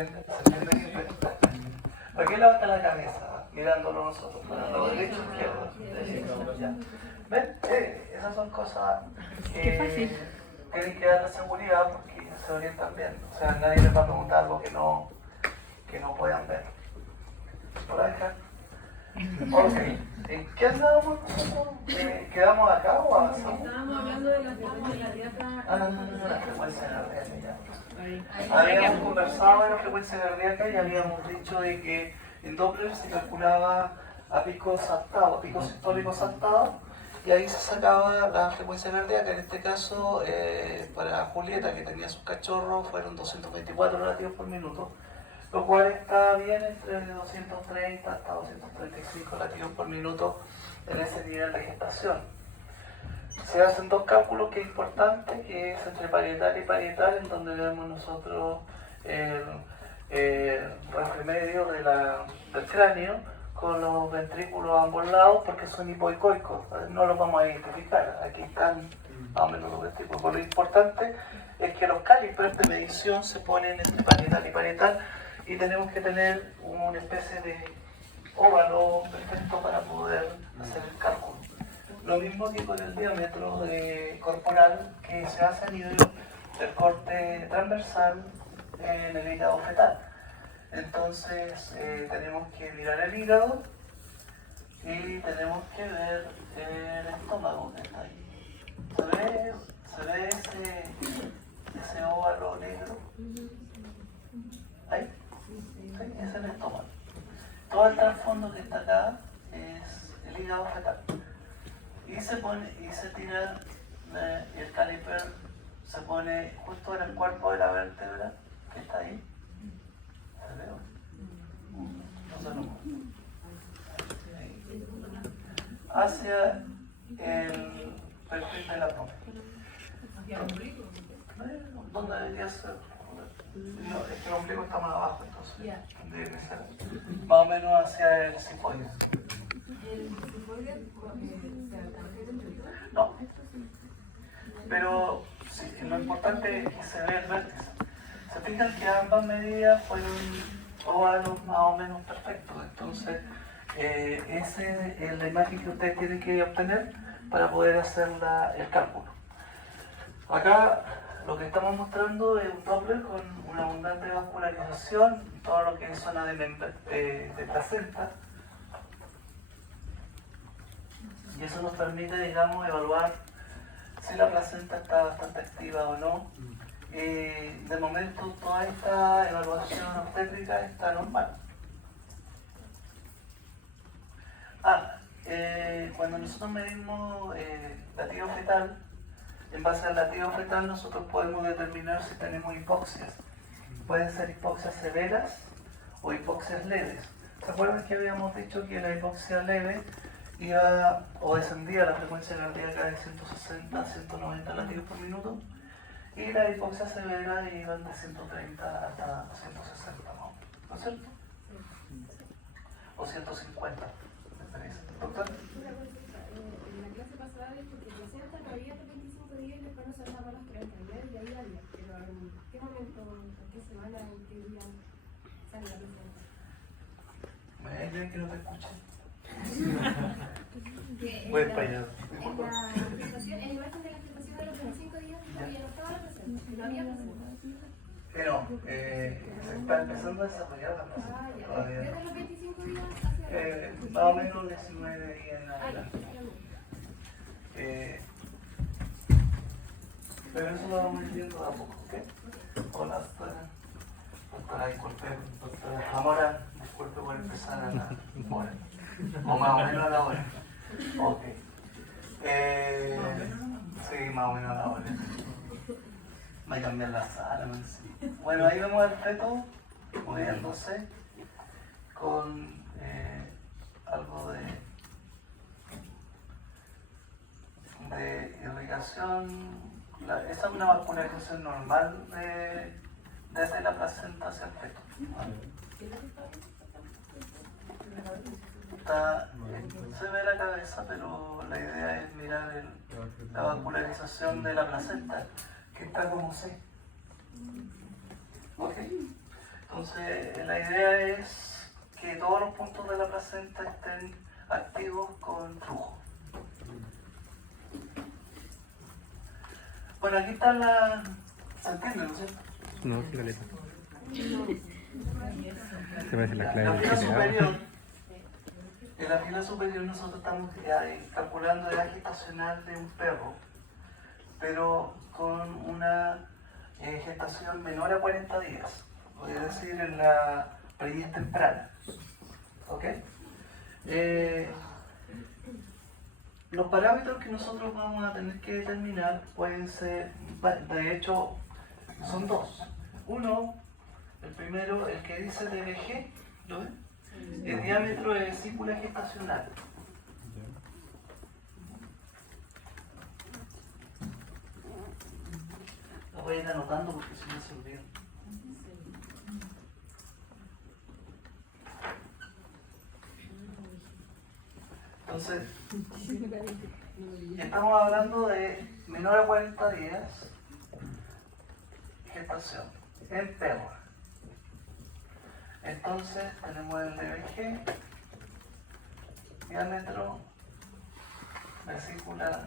entiende? ¿Se entiende que ¿para qué levanta la cabeza? Mirándolo nosotros, para el lado derecho o izquierdo. Ya. ¿Ven? Esas son cosas que tienen que dar seguridad porque se orientan bien. O sea, nadie les va a preguntar algo que no puedan ver. ¿Por acá? Ok. ¿En qué andábamos nosotros? ¿Quedamos acá o avanzamos? Estábamos hablando de la Tierra. La frecuencia cardíaca. Habíamos conversado de la frecuencia cardíaca y habíamos dicho de que en Doppler se calculaba a pico saltado, a pico sistólico saltado, y ahí se sacaba la frecuencia cardíaca. En este caso, para Julieta, que tenía sus cachorros, fueron 224 latidos por minuto, lo cual está bien entre 230 hasta 235 latidos por minuto en ese nivel de gestación. Se hacen dos cálculos que es importante, que es entre parietal y parietal, en donde vemos nosotros el reflemedio del cráneo con los ventrículos a ambos lados, porque son hipoicoicos, no los vamos a identificar, aquí están más o menos los ventrículos. Lo importante es que los calipers de medición se ponen entre parietal y parietal y tenemos que tener una especie de óvalo perfecto para poder hacer el cálculo. Lo mismo que con el diámetro corporal que se hace a nivel del corte transversal en el hígado fetal. Entonces tenemos que mirar el hígado y tenemos que ver el estómago que está ahí. ¿Se ve ese óvalo negro? ¿Ahí? Sí, ese es el estómago. Todo el trasfondo que está acá es el hígado fetal. Y se tira, y el caliper se pone justo en el cuerpo de la vértebra que está ahí. ¿Se ve? No se lo hacia el perfil del abdomen. ¿Dónde debería ser? No, es que el ombligo está más abajo, entonces tendría que ser más o menos hacia el cifoides. ¿El cifoides No, pero sí, lo importante es que se vea el vértice. Se fijan que ambas medidas fueron óvalos más o menos perfectos, entonces esa es la imagen que ustedes tienen que obtener para poder hacer el cálculo. Acá lo que estamos mostrando es un Doppler con una abundante vascularización, todo lo que es zona de placenta. Y eso nos permite, digamos, evaluar si la placenta está bastante activa o no. De momento, toda esta evaluación obstétrica está normal. Cuando nosotros medimos latido fetal, en base al latido fetal nosotros podemos determinar si tenemos hipoxias. Pueden ser hipoxias severas o hipoxias leves. ¿Se acuerdan que habíamos dicho que la hipoxia leve iba o descendía la frecuencia cardíaca de 160 a 190 latidos por minuto? Y la hipoxia severa iban de 130 hasta 160, ¿no es cierto? O 150, me parece. ¿Doctor? En la clase pasada dijo que 60 no había hasta 25 días y después nos saltaba los 39 y ahí había. Pero ¿en qué momento, en qué semana, en qué día sale la placenta? ¿Me creen que no te escuché? Voy para allá. En la gestación, en la imagen de la gestación de los 25 días todavía no estaba la placenta, no había placenta. Pero se está empezando a desarrollar la placenta todavía. Desde los 25 días hacia Más o menos 19 días en adelante. Pero eso lo vamos viendo de a poco, ¿ok? Hola, doctora, disculpe, doctora Zamora, disculpe por empezar a la hora. O más o menos a la hora. Ok. Sí, más o menos a la hora. Me cambian la sala, me decía. Bueno, ahí vemos al feto moviéndose con algo de irrigación. Esa es una vascularización normal desde la placenta hacia el feto. Se ve la cabeza, pero la idea es mirar la vascularización de la placenta, que está como C. ¿Ok? Entonces, la idea es que todos los puntos de la placenta estén activos con flujo. Bueno, aquí está la... ¿Se entiende, no es cierto? No, qué caleta. Se parece la clave La del fila GTA. superior, en la fila superior nosotros estamos calculando el edad gestacional de un perro, pero con una gestación menor a 40 días, es decir, en la preñez temprana. ¿Ok? Los parámetros que nosotros vamos a tener que determinar pueden ser, de hecho, son dos. Uno, el primero, el que dice DBG, ¿lo ven? El diámetro de vesícula gestacional. Lo voy a ir anotando porque si no se olvida. Entonces, estamos hablando de menor a 40 días gestación en perro. Entonces tenemos el DBG, diámetro, vesícula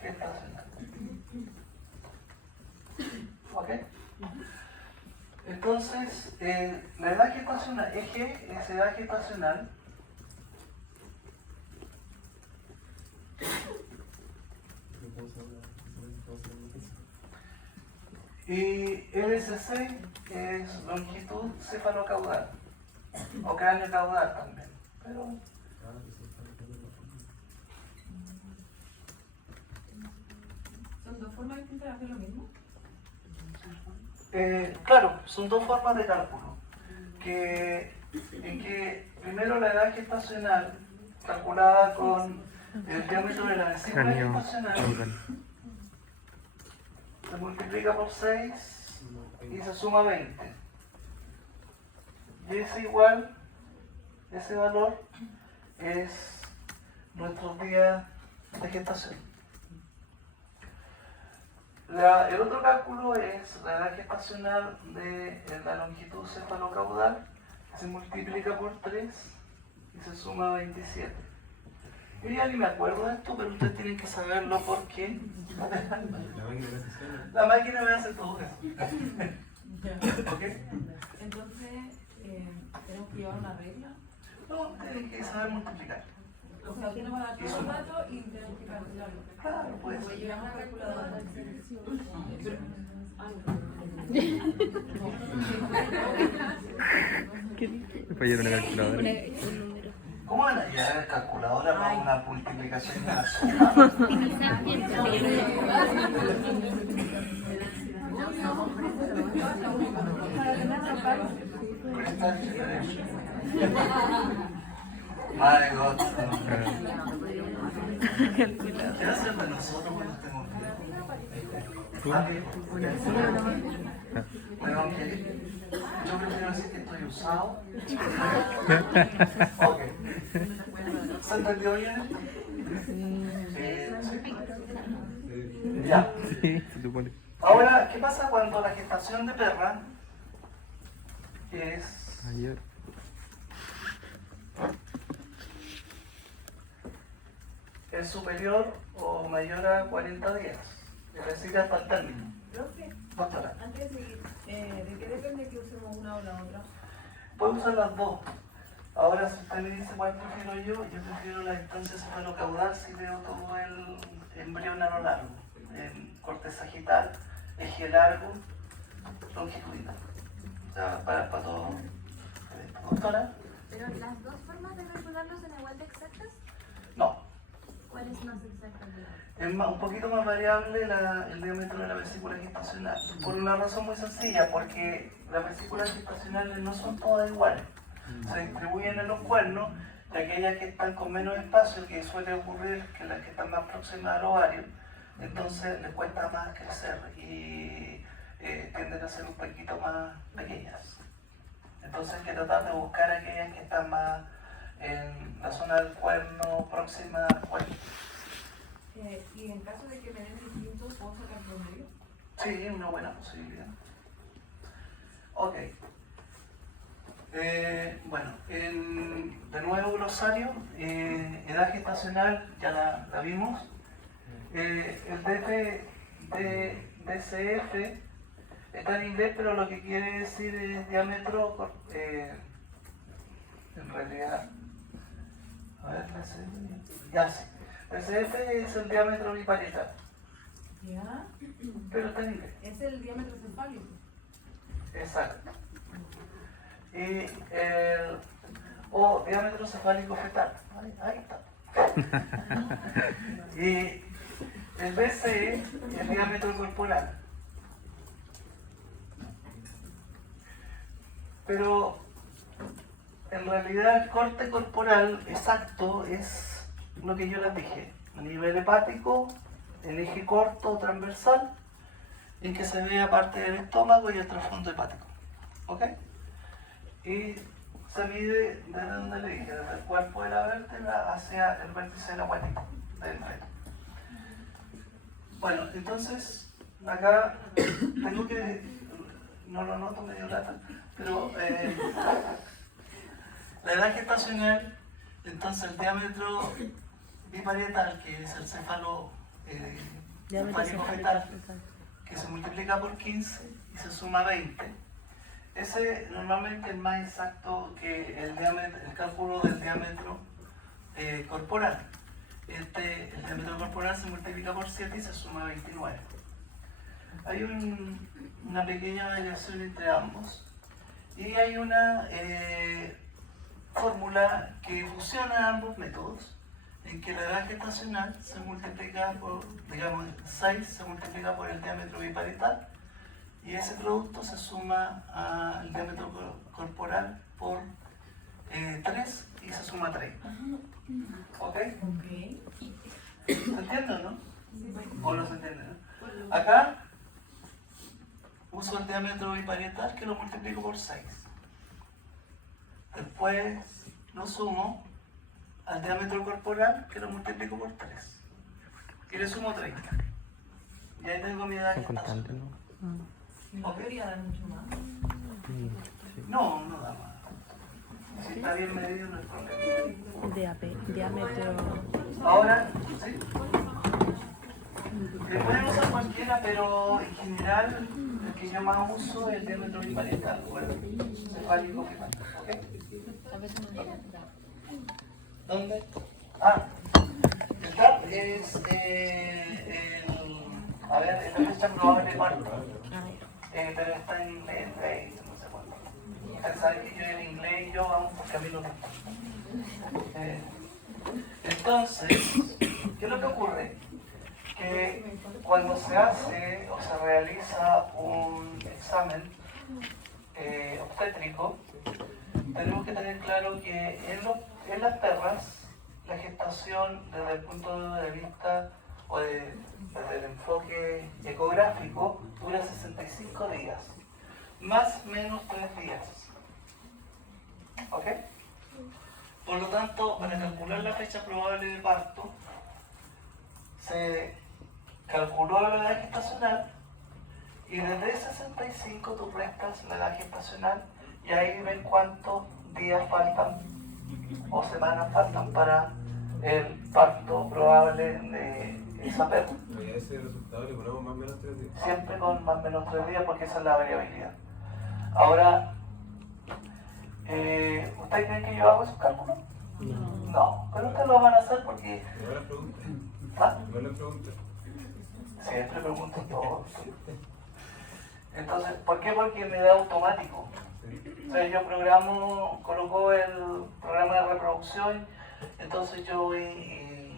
gestacional. ¿Ok? Entonces, la edad gestacional, eje es edad gestacional. Y LSC es longitud cefalocaudal, o cráneo caudal también. Pero ¿Son dos formas distintas de hacer lo mismo? claro, son dos formas de cálculo. En que primero la edad gestacional, calculada con el diámetro de la vesícula Cráneo gestacional, caudal. se multiplica por 6 y se suma 20. Y ese valor es nuestros días de gestación. El otro cálculo es la edad gestacional de la longitud cefalocaudal, que se multiplica por 3 y se suma 27. Yo ya ni me acuerdo de esto, pero ustedes tienen que saberlo porque la máquina me hace todo eso. ¿Ok? Entonces, tenemos que llevar una regla. No, tienen que saber multiplicar. O sea, usted nos va a dar todos los datos y tenemos que calcularlo. Claro, pues. Pues llevamos calculadora. Me fallaron la calculadora. ¿Cómo van a llevar la calculadora para una multiplicación y una suma? My God. ¿Qué hacen de nosotros cuando estemos viejos? Bueno, yo prefiero decir que estoy usado. Ok. ¿Se entendió bien? Sí. Ya. Sí, se supone. Ahora, ¿qué pasa cuando la gestación de perra es Ayer. superior o mayor a 40 días? Es decir, hasta el término. Profe, Doctora, antes de seguir, ¿de qué depende que usemos una o la otra? puedo usar las dos. Ahora, si usted me dice cuál prefiero yo prefiero la instancia cefalocaudal si veo todo el embrión a lo largo. Corte sagital, eje largo, longitudinal. O sea, para todo. Doctora, Pero las dos formas de calcularlo son igual de exactas. no. ¿Cuál es más exacta de la otra? Es un poquito más variable el diámetro de la vesícula gestacional. Por una razón muy sencilla, porque las vesículas gestacionales no son todas iguales. Se distribuyen en los cuernos y aquellas que están con menos espacio, que suele ocurrir que las que están más próximas al ovario, entonces les cuesta más crecer y tienden a ser un poquito más pequeñas. Entonces hay que tratar de buscar aquellas que están más en la zona del cuerno próxima al cuerno. Y en caso de que me den distintos, ¿puedo sacar promedio? Sí, una buena posibilidad. Bueno, de nuevo glosario, edad gestacional ya la vimos. El DCF está en inglés, pero lo que quiere decir es diámetro, en realidad, a ver, ya sí. DCF es el diámetro biparietal, ¿Ya? pero está en inglés. Es el diámetro cefálico. Exacto. Y diámetro cefálico fetal. Ahí está. Y el BCE es el diámetro corporal. Pero en realidad el corte corporal exacto es lo que yo les dije. A nivel hepático, el eje corto transversal, en que se ve aparte del estómago y el trasfondo hepático. ¿Ok? Y se mide desde donde le dije, desde el cuerpo de la vértebra hacia el vértice de la guatita del feto. Bueno, entonces acá tengo que, no lo noto medio lata, pero la edad gestacional, entonces el diámetro biparietal, que es el céfalo cefálico fetal, que se multiplica por 15 y se suma a 20. Ese normalmente es más exacto que el cálculo del diámetro corporal. El diámetro corporal se multiplica por 7 y se suma a 29. Hay una pequeña variación entre ambos y hay una fórmula que fusiona ambos métodos, en que la edad gestacional se multiplica por, digamos, 6 se multiplica por el diámetro biparietal y ese producto se suma al diámetro corporal por 3 y se suma a 30. ¿Ok? ¿Se entiende, no? ¿O no se entiende, no? Acá uso el diámetro biparietal que lo multiplico por 6. Después lo sumo al diámetro corporal que lo multiplico por 3. Y le sumo 30. Y ahí tengo mi edad Son gestacional. constantes, ¿no? No debería dar mucho más. Sí. No, no da más. Si está bien medido no hay problema. Diámetro. Ahora, ¿sí? Pueden usar cualquiera, pero en general el que yo más uso es el diámetro biparietal, o el cefálico fetal. ¿Ok? ¿Dónde? Ah, el TAP es a ver, es la fecha probable de parto. Pero está en inglés, no sé cuándo. Pensar que yo en inglés y yo vamos por caminos distintos. Entonces, ¿qué es lo que ocurre? Que cuando se hace o se realiza un examen obstétrico, tenemos que tener claro que en las perras la gestación desde el punto de vista o desde el enfoque ecográfico dura 65 días, más o menos 3 días. ¿Ok? Por lo tanto, para calcular la fecha probable de parto, se calculó la edad gestacional y desde 65 tú restas la edad gestacional y ahí ven cuántos días faltan o semanas faltan para el parto probable de esa perra. Y a ese resultado le ponemos más o menos 3 días. Siempre con más o menos 3 días porque esa es la variabilidad. Ahora, ¿ustedes creen que yo hago esos cálculos? No, pero ustedes lo van a hacer porque... No le pregunté. ¿Ah? No le pregunté. Siempre pregunto todo. Entonces, ¿por qué? Porque me da automático. O sea, yo coloco el programa de reproducción, entonces yo voy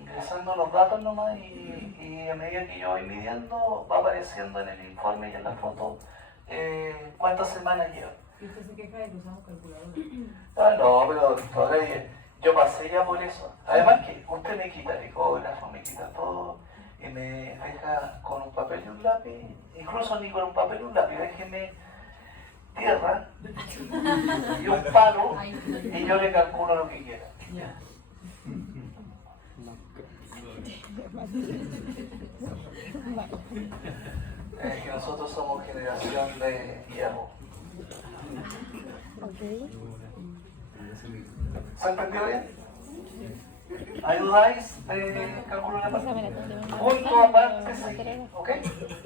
ingresando los datos nomás y a medida que yo voy midiendo va apareciendo en el informe y en la foto cuántas semanas lleva. Y usted se queja de que usamos calculadora. Ah, no, pero todavía yo pasé ya por eso. Además que usted me quita el ecógrafo, me quita todo y me deja con un papel y un lápiz, incluso ni con un papel y un lápiz, déjeme tierra y un palo y yo le calculo lo que quiera. Ya. Que nosotros somos generación de hierro. Ok. ¿Se entendió bien? ¿Ayudáis de cálculo de parte? Punto aparte, sí. ¿Ok?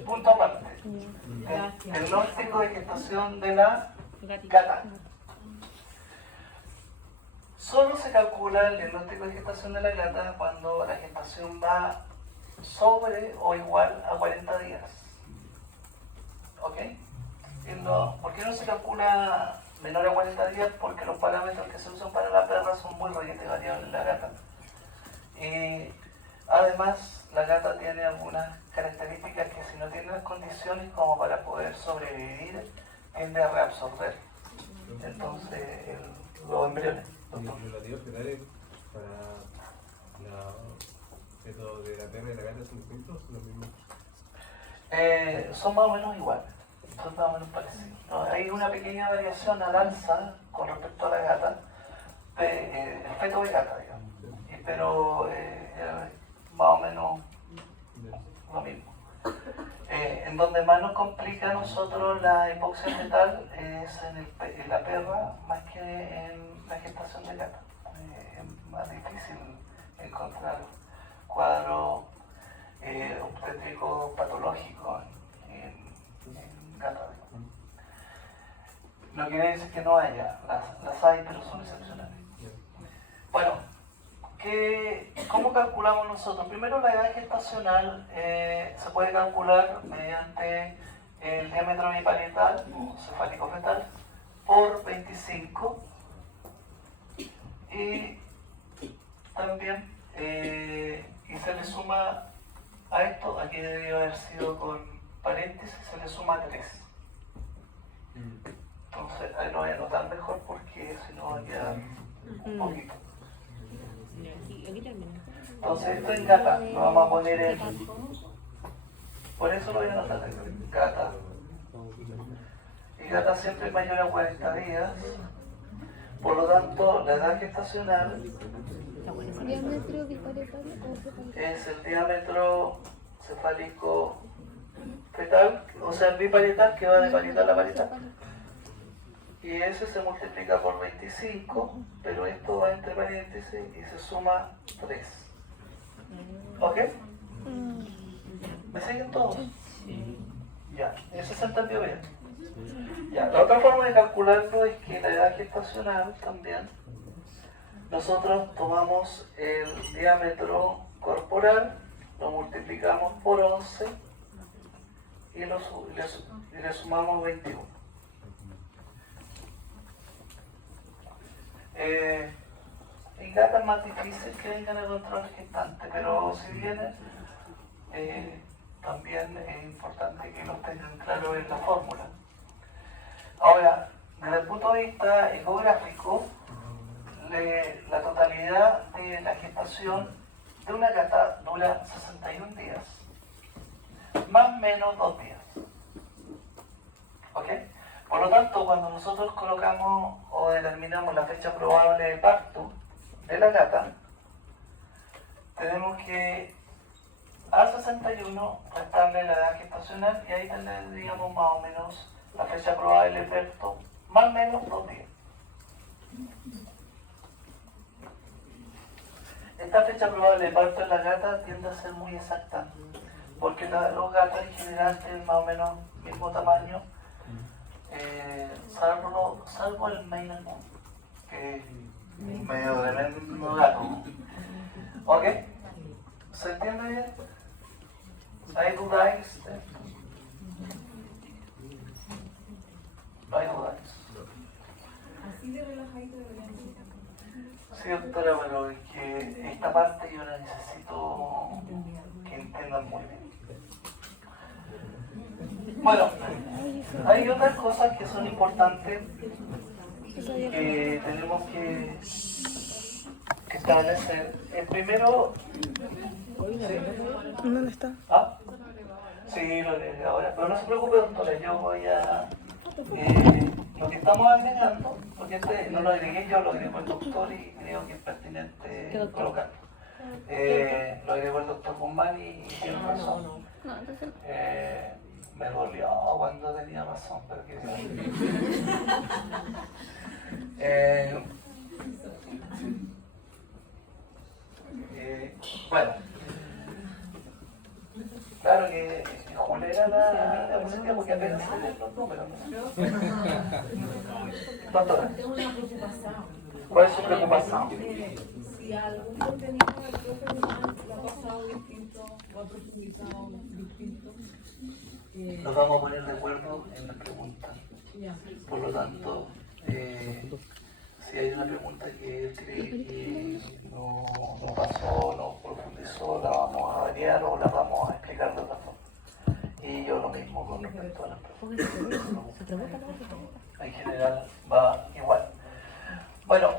Punto aparte. El diagnóstico de gestación de la gata. Solo se calcula el diagnóstico de gestación de la gata cuando la gestación va sobre o igual a 40 días. ¿Ok? ¿Por qué no se calcula menor a 40 días? Porque los parámetros que se usan para la perra son muy variables en la gata. Y además, la gata tiene algunas características que si no tiene las condiciones como para poder sobrevivir, tiende a reabsorber. Entonces, los embriones. ¿Y los relativos fetales para la feto de la perra y la gata son distintos o son los mismos? Son más o menos iguales, son más o menos parecidos. ¿No? Hay una pequeña variación al alza con respecto a la gata, el feto de gata, digamos. Pero más o menos lo mismo. En donde más nos complica a nosotros la hipoxia fetal es en la perra más que en la gestación de gata. Es más difícil encontrar cuadros obstétricos patológicos en gata. No quiere decir que no haya, las hay, pero son excepcionales. Bueno, ¿cómo calculamos nosotros? Primero, la edad gestacional se puede calcular mediante el diámetro biparietal o cefálico fetal por 25 y también y se le suma a esto, aquí debió haber sido con paréntesis, se le suma 3. Entonces ahí lo voy a anotar mejor porque si no va a quedar un poquito. Entonces esto es gata, lo vamos a poner en... Por eso lo voy a anotar en gata. Y gata siempre es mayor a 40 días. Por lo tanto, la edad gestacional ¿Diámetro biparietal o cefálico? es el diámetro cefálico fetal, o sea, el biparietal que va de parietal a parietal. Y ese se multiplica por 25, pero esto va entre paréntesis y se suma 3. ¿Ok? ¿Me siguen todos? Ya, eso se entendió bien. Ya, la otra forma de calcularlo es que la edad gestacional también, nosotros tomamos el diámetro corporal, lo multiplicamos por 11 y le sumamos 21. En gata es más difícil que vengan a control gestante, pero si vienen, también es importante que los tengan claro en la fórmula. Ahora, desde el punto de vista ecográfico, la totalidad de la gestación de una gata dura 61 días, más o menos 2 días. ¿Ok? Por lo tanto, cuando nosotros colocamos o determinamos la fecha probable de parto de la gata, tenemos que al 61 restarle la edad gestacional y ahí tendríamos más o menos la fecha probable de parto, más o menos 2 días. Esta fecha probable de parto de la gata tiende a ser muy exacta, porque los gatos en general tienen más o menos el mismo tamaño, salvo el Maine and Coon, que es medio tremendo gato. ¿Ok? ¿Se entiende bien? ¿Hay dudas? ¿No hay dudas? Así de relajadito deberían ser. Sí, doctora, pero es que esta parte yo la necesito que entiendan muy bien. Bueno, hay otras cosas que son importantes que tenemos que establecer. El primero... ¿Dónde está? ¿Ah? Sí, lo agregué ahora. Pero no se preocupe, doctora, yo voy a... lo que estamos agregando, porque este no lo agregué yo, lo agregó el doctor y creo que es pertinente colocarlo. Lo agregó el doctor Guzmán y tiene razón. No, entonces Me dolió cuando tenía razón, pero que hacer los números. Doctora, Tengo una preocupación. ¿cuál es su preocupación? Si algún contenido del profe Guzmán lo ha pasado distinto o ha profundizado distinto. Nos vamos a poner de acuerdo en las preguntas. Ya. Por lo tanto, si hay una pregunta que él cree que no pasó, no profundizó, la vamos a variar o la vamos a explicar de otra forma. Y yo lo mismo con respecto a las preguntas. En general va igual. Bueno,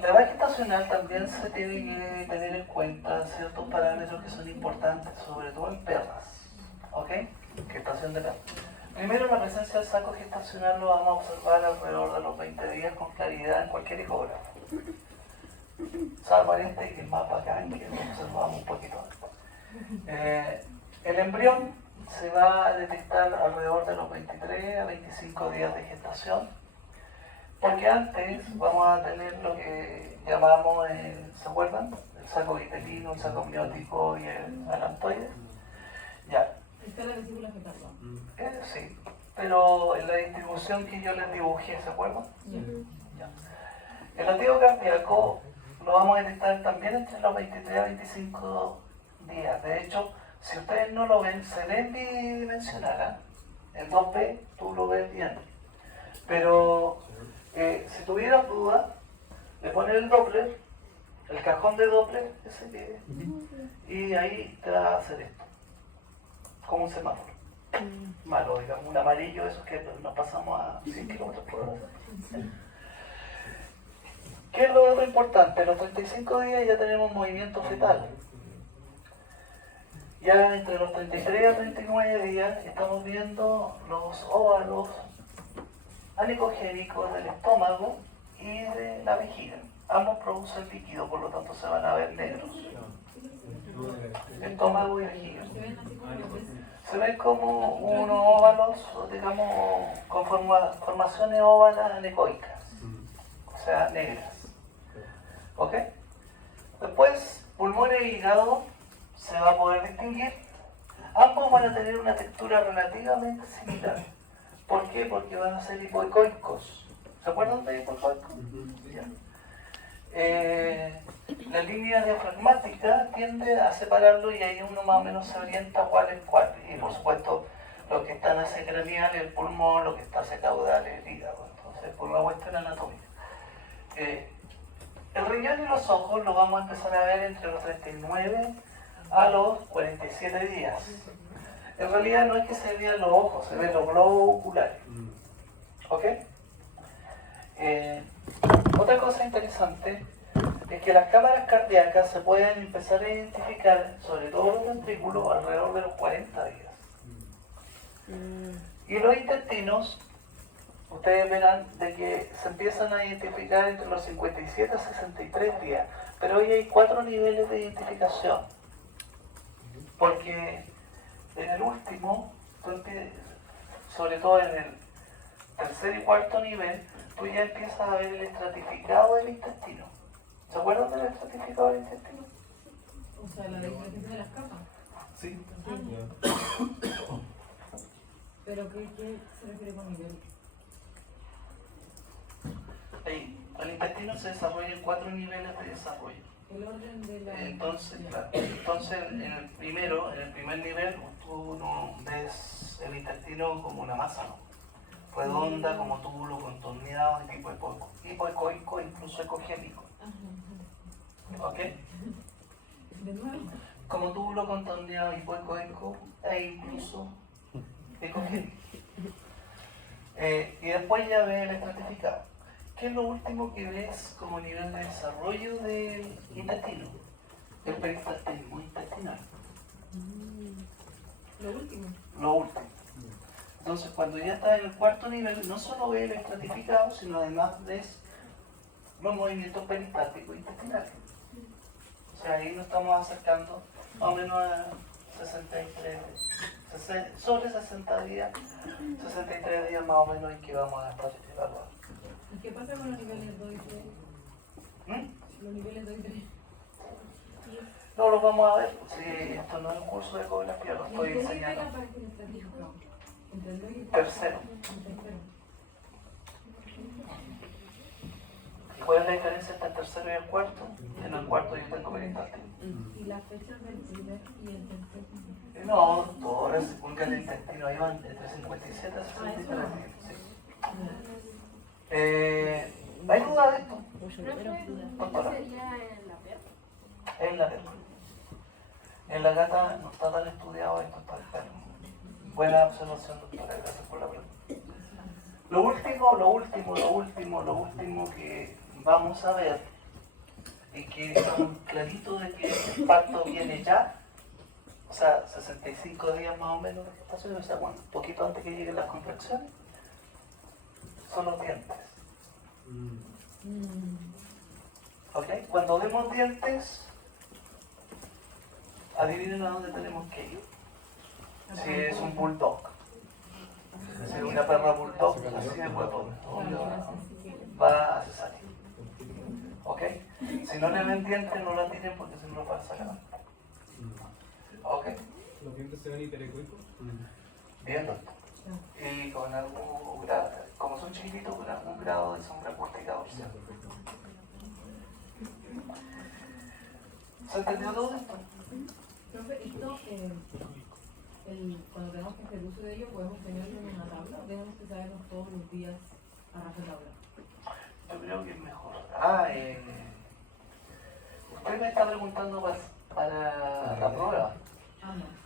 la edad gestacional también se tiene que tener en cuenta ciertos parámetros que son importantes, sobre todo en perras. ¿Ok? Gestación de perras. Primero, la presencia del saco gestacional lo vamos a observar alrededor de los 20 días con claridad en cualquier ecógrafo. Salvo este que es más bacán, que lo observamos un poquito antes. El embrión se va a detectar alrededor de los 23 a 25 días de gestación, porque antes vamos a tener lo que llamamos, ¿se acuerdan? El saco vitelino, el saco amniótico y el alantoide. Ya. Está la vesícula fetal. Sí, pero en la distribución que yo les dibujé, ¿se acuerdan? Ya. El latido cardíaco lo vamos a detectar también entre los 23 a 25 días. De hecho, si ustedes no lo ven, se ve bidimensional. El 2B tú lo ves bien. Pero si tuvieras duda, le pones el Doppler, el cajón de Doppler, ese que, y ahí te va a hacer esto, como un semáforo. Malo, digamos, un amarillo, eso que nos pasamos a 100 kilómetros por hora. ¿Qué es lo otro importante? A los 35 días ya tenemos movimiento fetal. Ya entre los 33 a 39 días estamos viendo los óvalos anicogénicos del estómago y de la vejiga. Ambos producen líquido, por lo tanto se van a ver negros. Estómago y vejiga. Se ven como unos óvalos, digamos, con formaciones óvalas anecoicas, o sea, negras. ¿Ok? Después, pulmones e hígado se va a poder distinguir. Ambos van a tener una textura relativamente similar. ¿Por qué? Porque van a ser hipoicoicos. ¿Se acuerdan de hipoicoicos? Ya. La línea diafragmática tiende a separarlo y ahí uno más o menos se orienta cuál es cuál. Y por supuesto, lo que está en ese craneal es el pulmón, lo que está hacia caudal es el hígado. Entonces, por una cuestión anatómica. El riñón y los ojos lo vamos a empezar a ver entre los 39 a los 47 días. En realidad no es que se vean los ojos, se ven los globos oculares. ¿Ok? Otra cosa interesante es que las cámaras cardíacas se pueden empezar a identificar, sobre todo los ventrículos, alrededor de los 40 días. Y los intestinos, ustedes verán de que se empiezan a identificar entre los 57 a 63 días, pero hoy hay 4 niveles de identificación, porque en el último, sobre todo en el tercer y cuarto nivel, tú ya empiezas a ver el estratificado del intestino. ¿Se acuerdan del estratificado del intestino? O sea, la diferencia de las capas. Sí. Pero ¿qué se refiere con nivel? Ahí, el intestino se desarrolla en 4 niveles de desarrollo. El orden de la... Entonces, claro, en el primer nivel, tú no ves el intestino como una masa, ¿no? Redonda, como túbulo contorneado, de tipo hipoecoico, incluso ecogénico. ¿Ok? ¿De nuevo? Como túbulo contorneado, hipoecoico e incluso ecogénico. Y después ya ves el estratificado. ¿Qué es lo último que ves como nivel de desarrollo del intestino? El peristaltismo intestinal. Lo último. Lo último. Entonces, cuando ya estás en el cuarto nivel, no solo ves el estratificado, sino además ves los movimientos peristálticos intestinales. O sea, ahí nos estamos acercando más o menos a 63, sobre 60 días, 63 días más o menos en que vamos a estar evaluando. ¿Y qué pasa con los niveles 2 y 3? Los niveles 2 y 3. No lo vamos a ver, si esto no es un curso de ecografía, lo estoy ¿En qué nivel enseñando. aparece el estratificado? Entre el 2 y el tercero. tercero. ¿Cuál es la diferencia entre el tercero y el cuarto? En el cuarto yo tengo peristaltismo. Y las fechas del primer y el tercer. No, ahora se pulga el intestino, ahí van entre 57 y 63. Sí. ¿Hay duda de esto? Doctora. ¿Sería en la peor? En la gata. En la gata no está tan estudiado esto para el perro. Buena observación, doctora, gracias por la pregunta. Lo último que vamos a ver y que estamos claritos de que el parto viene ya, o sea, 65 días más o menos de gestación, o sea, bueno, un poquito antes que lleguen las contracciones, son los dientes. ¿Ok? Cuando vemos dientes, adivinen a dónde tenemos que ir. Si es un bulldog. Si es una perra bulldog, así de huevo, va a cesárea. ¿Ok? Si no le ven dientes, no la tiren porque si no lo van a sacar. ¿Ok? ¿Los dientes se ven hiperecuicos? Bien, doctor. Y con algún grado, como son chiquititos, con algún grado de sombra acústica dorsal. ¿Se entendió todo esto? Profe, esto, cuando tenemos que hacer uso de ello, ¿podemos tenerlo en una tabla o tenemos que sabernos todos los días a rajatabla? Yo creo que es mejor. Usted me está preguntando para la prueba. No.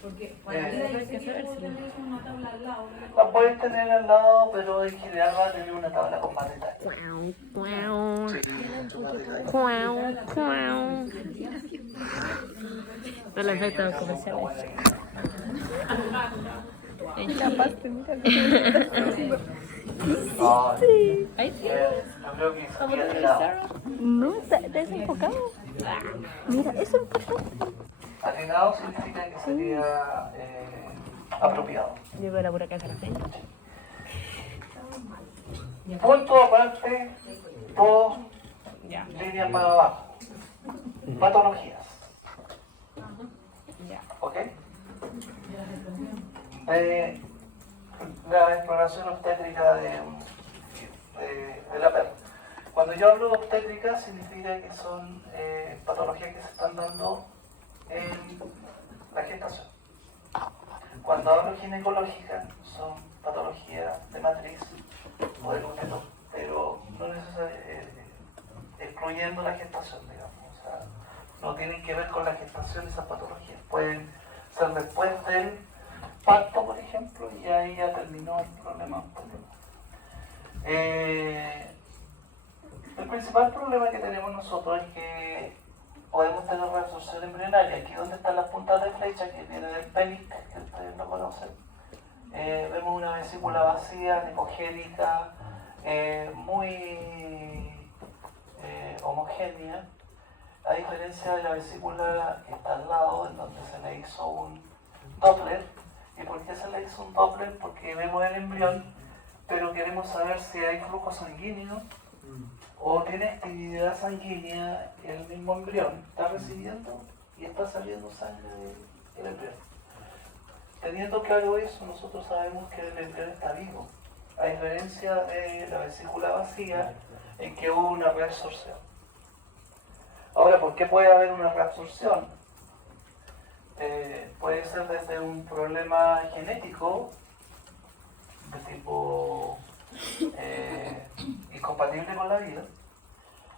Porque para mí yo sé que puedo tener una tabla al lado. La puedes tener al lado, pero en general va a tener una tabla con más detalles. Los efectos comerciales. No, Ay, yo creo que sería de lado. no, está desenfocado. Mira, eso Atinado significa que sería apropiado. yo veo la pura casa. Punto aparte, dos líneas para abajo. Patologías. ¿Ok? De la exploración obstétrica de la perra. Cuando yo hablo de obstétrica significa que son patologías que se están dando en la gestación. Cuando hablo ginecológica son patologías de matriz o del útero, pero no necesariamente excluyendo la gestación, digamos. O sea, no tienen que ver con la gestación esas patologías. Pueden ser después del parto, por ejemplo, y ahí ya terminó el problema. El principal problema que tenemos nosotros es que podemos tener reabsorción embrionaria. Aquí donde están las puntas de flecha, que viene del PELIC, que ustedes lo conocen. Vemos una vesícula vacía, lipogénica, muy homogénea, a diferencia de la vesícula que está al lado, en donde se le hizo un Doppler. ¿Y por qué se le hizo un Doppler? Porque vemos el embrión, pero queremos saber si hay flujo sanguíneo o tiene actividad sanguínea el mismo embrión. Está recibiendo y está saliendo sangre del embrión. Teniendo claro eso, nosotros sabemos que el embrión está vivo, a diferencia de la vesícula vacía, en que hubo una reabsorción. Ahora, ¿por qué puede haber una reabsorción? Puede ser desde un problema genético, de tipo incompatible con la vida,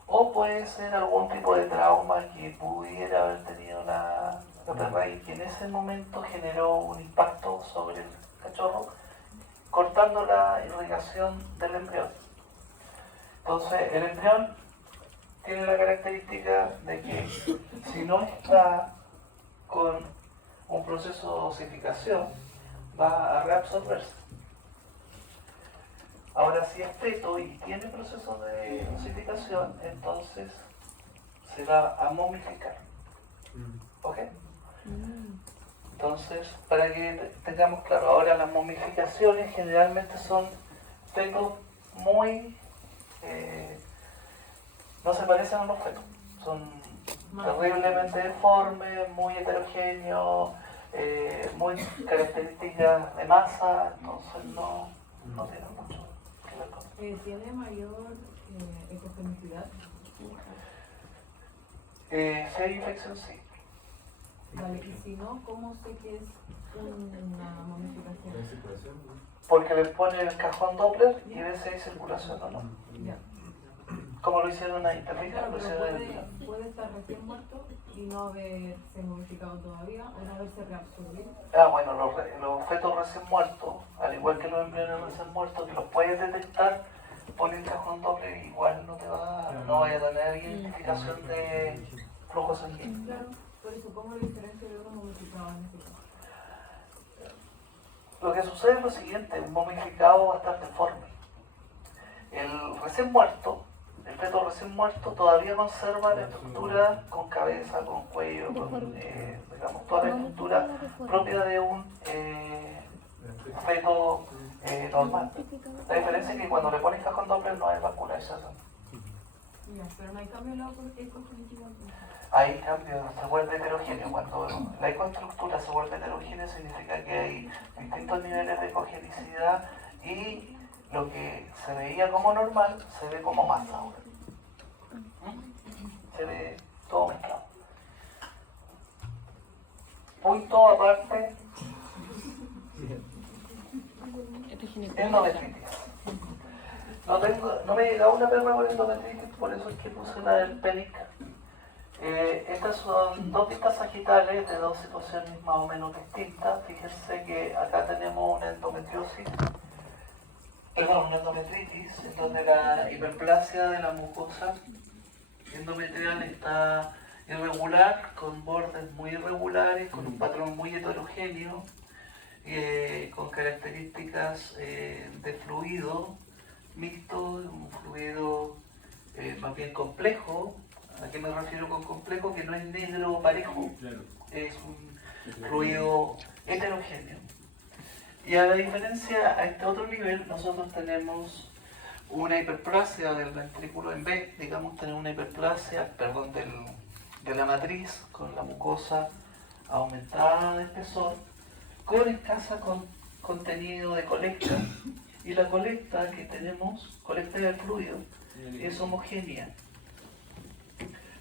o puede ser algún tipo de trauma que pudiera haber tenido la perra y que en ese momento generó un impacto sobre el cachorro, cortando la irrigación del embrión. Entonces, el embrión tiene la característica de que si no está con un proceso de osificación, va a reabsorberse. Ahora, si es feto y tiene proceso de osificación, entonces se va a momificar. ¿Ok? Entonces, para que tengamos claro, ahora las momificaciones generalmente son fetos muy... no se parecen a los fetos. Son terriblemente deformes, muy heterogéneos, muy características de masa, entonces no tiene mucho que ver con eso. ¿Tiene mayor ecogenicidad? Si hay infección, sí. Vale, y si no, ¿cómo sé que es una momificación? ¿La circulación? Porque le ponen el cajón Doppler y ve si hay circulación o no. Ya. Como lo hicieron ahí, ¿te fijas? Claro, Lo pero hicieron en el puede estar recién muerto y no haberse momificado todavía o no haberse reabsorbido. Bueno, los fetos recién muertos, al igual que los embriones recién muertos, que los puedes detectar, ponen cajón doble, igual no vaya a tener identificación de flujo sanguíneo. Claro, por eso, ¿cómo lo diferencia de uno momificado en este caso? Lo que sucede es lo siguiente, un momificado va a estar deforme. El recién muerto, el feto recién muerto todavía conserva la estructura con cabeza, con cuello, con, digamos, toda la estructura propia de un feto normal. La diferencia es que cuando le pones cajón Doppler no hay vascularización. Ya, pero no hay cambio en la ecogenética. Hay cambio, se vuelve heterogéneo. Cuando la ecoestructura se vuelve heterogénea significa que hay distintos niveles de ecogenicidad y lo que se veía como normal se ve como masa ahora. Se ve todo mezclado. Punto aparte, endometritis. No me llegaba una perra con endometritis, por eso es que puse la del Pelica. Estas son dos vistas sagitales de dos situaciones más o menos distintas. Fíjense que acá tenemos una endometriosis, una endometritis, en donde la hiperplasia de la mucosa endometrial está irregular, con bordes muy irregulares, con un patrón muy heterogéneo, con características de fluido mixto, un fluido más bien complejo. ¿A qué me refiero con complejo? Que no es negro parejo, es un fluido heterogéneo. Y a la diferencia, a este otro nivel, nosotros tenemos una hiperplasia del ventrículo en B, digamos, tenemos una hiperplasia, de la matriz, con la mucosa aumentada de espesor, con escasa contenido de colecta, y la colecta que tenemos, colecta de fluido, es homogénea.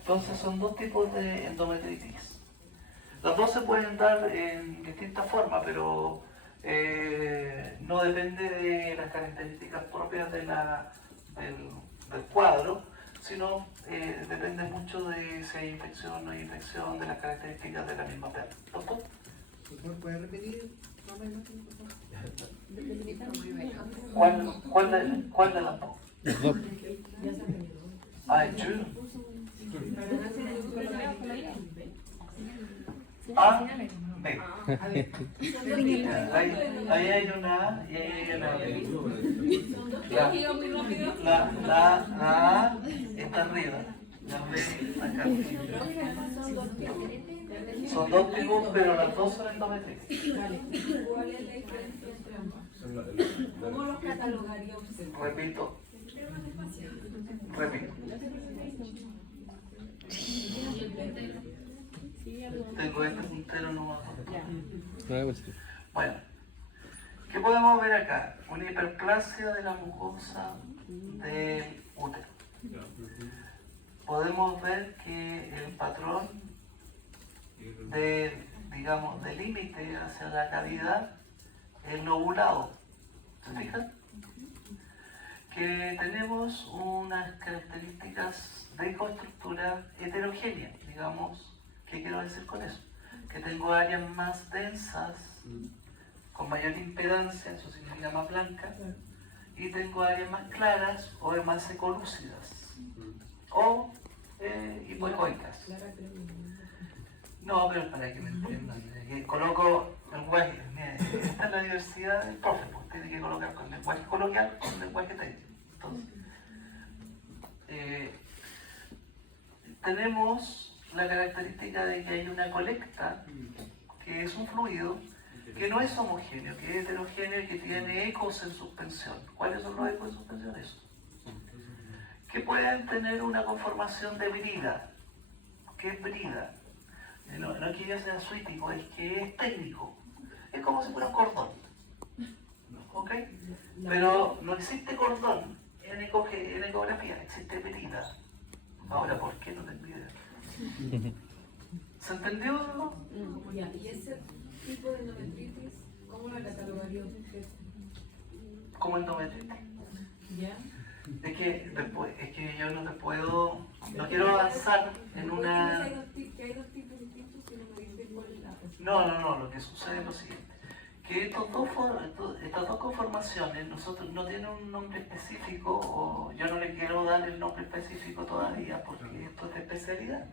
Entonces son dos tipos de endometritis. Las dos se pueden dar en distintas formas, pero no depende de las características propias del cuadro, sino depende mucho de si hay infección o no hay infección, de las características de la misma perra. ¿Doctor? ¿Puede repetir más o menos? ¿Cuál de las dos? El chulo. A, B. Ahí hay una A y ahí hay una B. La A está arriba, la B acá. Son dos tipos, pero las dos son endometritis. ¿Cuál es la diferencia entre ambas? ¿Cómo los catalogaría usted? Repito. Tengo este puntero nomás. Bueno, ¿qué podemos ver acá? Una hiperplasia de la mucosa del útero. Podemos ver que el patrón de límite hacia la cavidad es lobulado. ¿Se fijan? Que tenemos unas características de ecoestructura heterogénea, digamos. ¿Qué quiero decir con eso? Que tengo áreas más densas, con mayor impedancia, eso significa más blancas, y tengo áreas más claras o más ecolúcidas, o hipoecoicas. No, pero para que me entiendan, coloco lenguaje, esta es la diversidad del profe, pues tiene que colocar con lenguaje coloquial, con lenguaje técnico. Entonces, tenemos la característica de que hay una colecta, que es un fluido, que no es homogéneo, que es heterogéneo y que tiene ecos en suspensión. ¿Cuáles son los ecos en suspensión? Eso. Que pueden tener una conformación de brida. ¿Qué es brida? No es que yo sea suítico, es que es técnico. Es como si fuera un cordón. ¿Ok? Pero no existe cordón en ecografía, existe perita. Ahora, ¿por qué no te idea? ¿Se entendió o no? Ya, y ese tipo de endometritis, ¿cómo la catalogaría usted? Como endometritis. ¿Ya? Es que yo no te puedo, no quiero avanzar en una... Que hay dos tipos distintos, si no me dice cuál es la cosa. No, lo que sucede es lo siguiente, que estas dos conformaciones nosotros no tienen un nombre específico, o yo no le quiero dar el nombre específico todavía, porque esto es de especialidad.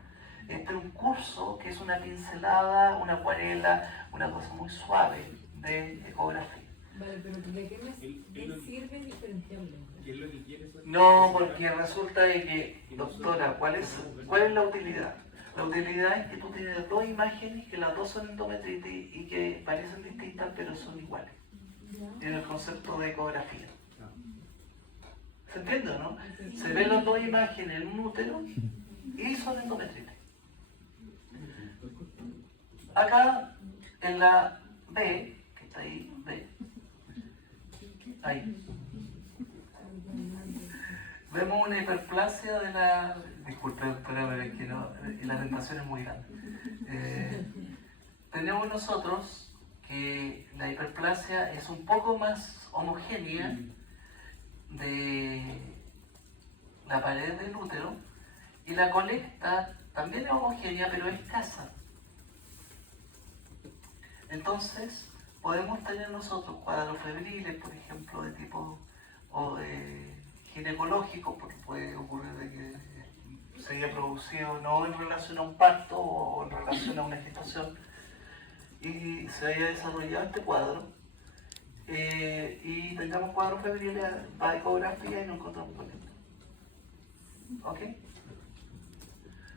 Este es un curso que es una pincelada, una acuarela, una cosa muy suave de ecografía. Vale, pero ¿de qué me sirve diferenciarlo? ¿Qué es lo que quieres? No, porque resulta de que, doctora, ¿cuál es la utilidad? La utilidad es que tú tienes dos imágenes que las dos son endometritis y que parecen distintas pero son iguales en el concepto de ecografía. ¿Se entiende o no? Se ven las dos imágenes en un útero y son endometritis. Acá en la B, que está ahí, B, ahí. Vemos una hiperplasia de la... Disculpe, doctora, es que no, la tentación es muy grande. Tenemos nosotros que la hiperplasia es un poco más homogénea de la pared del útero y la colecta también es homogénea, pero es escasa. Entonces, podemos tener nosotros cuadros febriles, por ejemplo, de tipo ginecológico, porque puede ocurrir de que se haya producido no en relación a un parto o en relación a una gestación y se haya desarrollado este cuadro y tengamos cuadros febriles a ecografía y no encontramos por ejemplo. ¿Ok?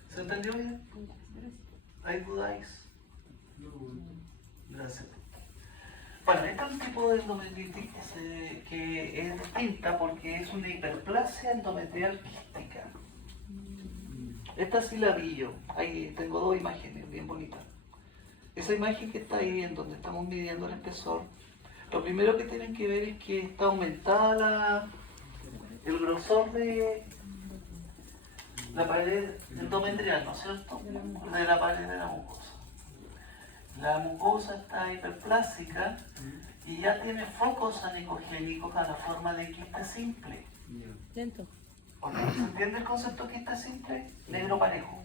¿Se entendió bien? ¿Hay dudas? Gracias. Bueno, este es un tipo de endometritis que es distinta porque es una hiperplasia endometrial quística. Esta sí la vi yo. Ahí tengo dos imágenes bien bonitas. Esa imagen que está ahí, en donde estamos midiendo el espesor, lo primero que tienen que ver es que está aumentada el grosor de la pared endometrial, ¿no es cierto? De la pared de la mucosa. La mucosa está hiperplásica y ya tiene focos anicogénicos a la forma de quiste simple. Lento. ¿Ok? ¿Se entiende el concepto de quiste simple? Negro parejo.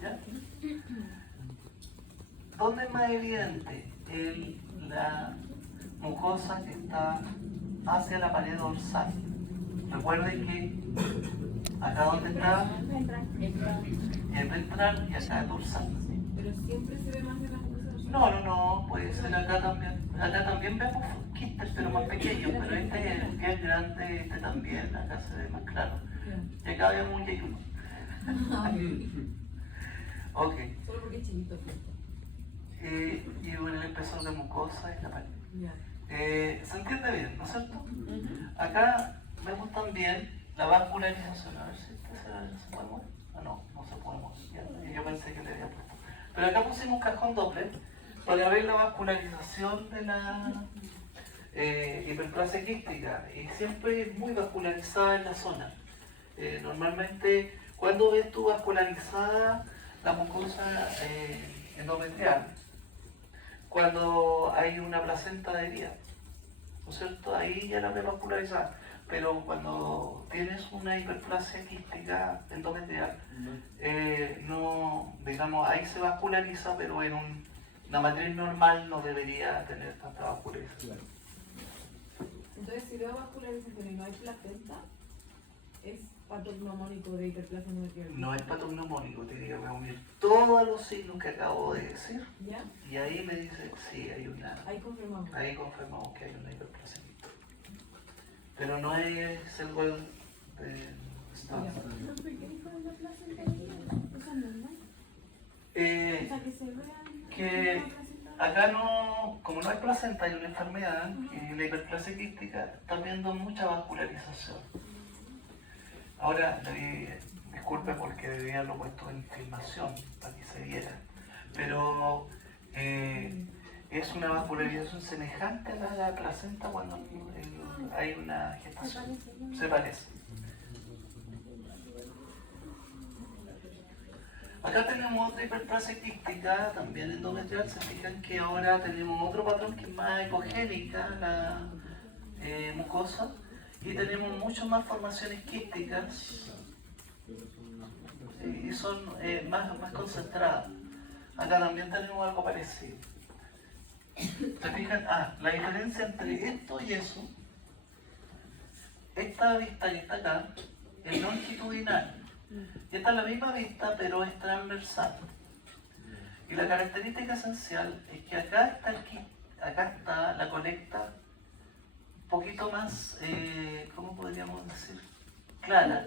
¿Ya? ¿Dónde es más evidente? La mucosa que está hacia la pared dorsal. Recuerden que acá donde está el ventral y acá el dorsal. Pero siempre se ve más de las cosas. No, puede ser acá también. Acá también vemos quistes, pero más pequeños, pero este es bien grande, este también, acá se ve más claro. Y acá vemos un yeyuno. Ok. Solo porque es chiquito. Y bueno, el espesor de mucosa y la pared. Ya. ¿Se entiende bien, no es cierto? Acá vemos también la vascularización. A ver si se puede mover. No se puede mover. Ya, yo pensé que le había puesto. Pero acá pusimos un cajón doble para ver la vascularización de la hiperplasia quística. Y siempre es muy vascularizada en la zona. Normalmente, cuando ves tú vascularizada la mucosa endometrial, cuando hay una placenta adherida, ¿no es cierto? Ahí ya la ves vascularizada. Pero cuando tienes una hiperplasia quística endometrial, no, digamos, ahí se vasculariza, pero en una matriz normal no debería tener tanta vascularización. Entonces, si veo vascularización y no hay placenta, es patognomónico de hiperplasia endometrial. No es patognomónico, tiene que reunir todos los signos que acabo de decir. ¿Ya? Y ahí me dice, sí, hay una. Ahí confirmamos. Ahí confirmamos que hay una hiperplasia quística. Pero no es el gol de Stanford. ¿Por qué dijo de la placenta adherida? ¿Eso es normal? O sea, que se vean... Que acá no, como no hay placenta, hay una enfermedad, y la hiperplasia quística está viendo mucha vascularización. Ahora, Disculpe porque debía haberlo puesto en filmación para que se viera. Pero es una vascularización semejante a la placenta cuando hay una gestación. Se parece. Acá tenemos otra hiperplasia quística, también endometrial. Se fijan que ahora tenemos otro patrón que es más ecogénica, la mucosa, y tenemos muchas más formaciones quísticas y son más concentradas. Acá también tenemos algo parecido. ¿Se fijan? La diferencia entre esto y eso, esta vista que está acá, es longitudinal. Y esta es la misma vista, pero es transversal. Y la característica esencial es que acá está la colecta un poquito más, ¿cómo podríamos decir? Clara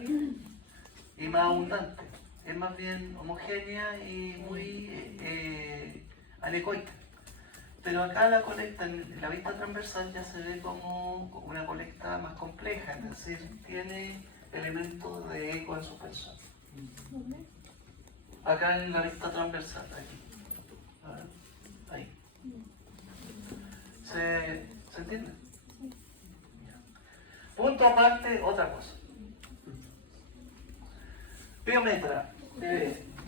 y más abundante. Es más bien homogénea y muy anecoica. Pero acá la colecta, en la vista transversal, ya se ve como una colecta más compleja, es decir, tiene elementos de eco en suspensión. Acá en la vista transversal, aquí. A ver, ahí. ¿Se entiende? Punto aparte, otra cosa. Biometra.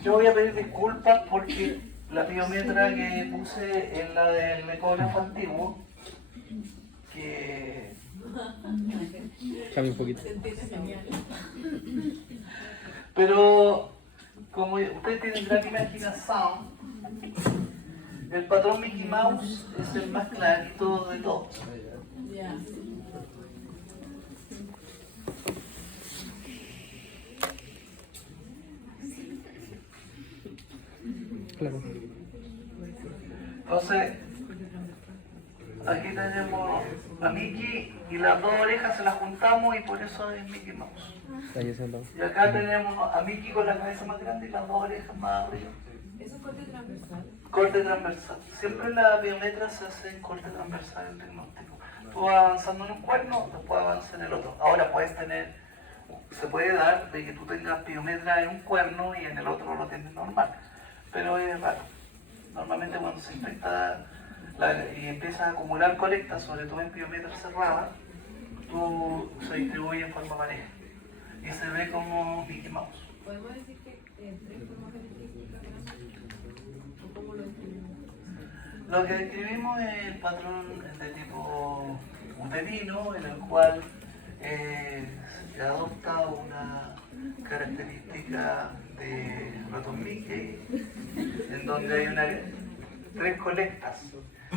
Yo voy a pedir disculpas porque la biometra que puse es la del ecógrafo antiguo, que Cambia un poquito. pero como ustedes tienen gran imaginación, el patrón Mickey Mouse es el más clarito de todos. Ya. Claro. Entonces, aquí tenemos a Mickey y las dos orejas se las juntamos y por eso es Mickey Mouse. Ahí es el lado. Y acá tenemos a Mickey con la cabeza más grande y las dos orejas más arriba. ¿Eso es corte transversal? Corte transversal. Siempre la biometría se hace en corte transversal en diagnóstico. Tú vas avanzando en un cuerno, después avanzas en el otro. Ahora puedes tener, se puede dar de que tú tengas biometría en un cuerno y en el otro lo tienes normal. Pero es raro. Normalmente cuando se infecta y empieza a acumular colectas, sobre todo en biometría cerrada, se distribuye en forma pareja. Y se ve como Mickey Mouse. ¿Podemos decir que tres formaciones quísticas o cómo lo describimos? Lo que describimos es el patrón de tipo uterino, en el cual se adopta una característica de ratón Mickey, en donde hay tres colectas.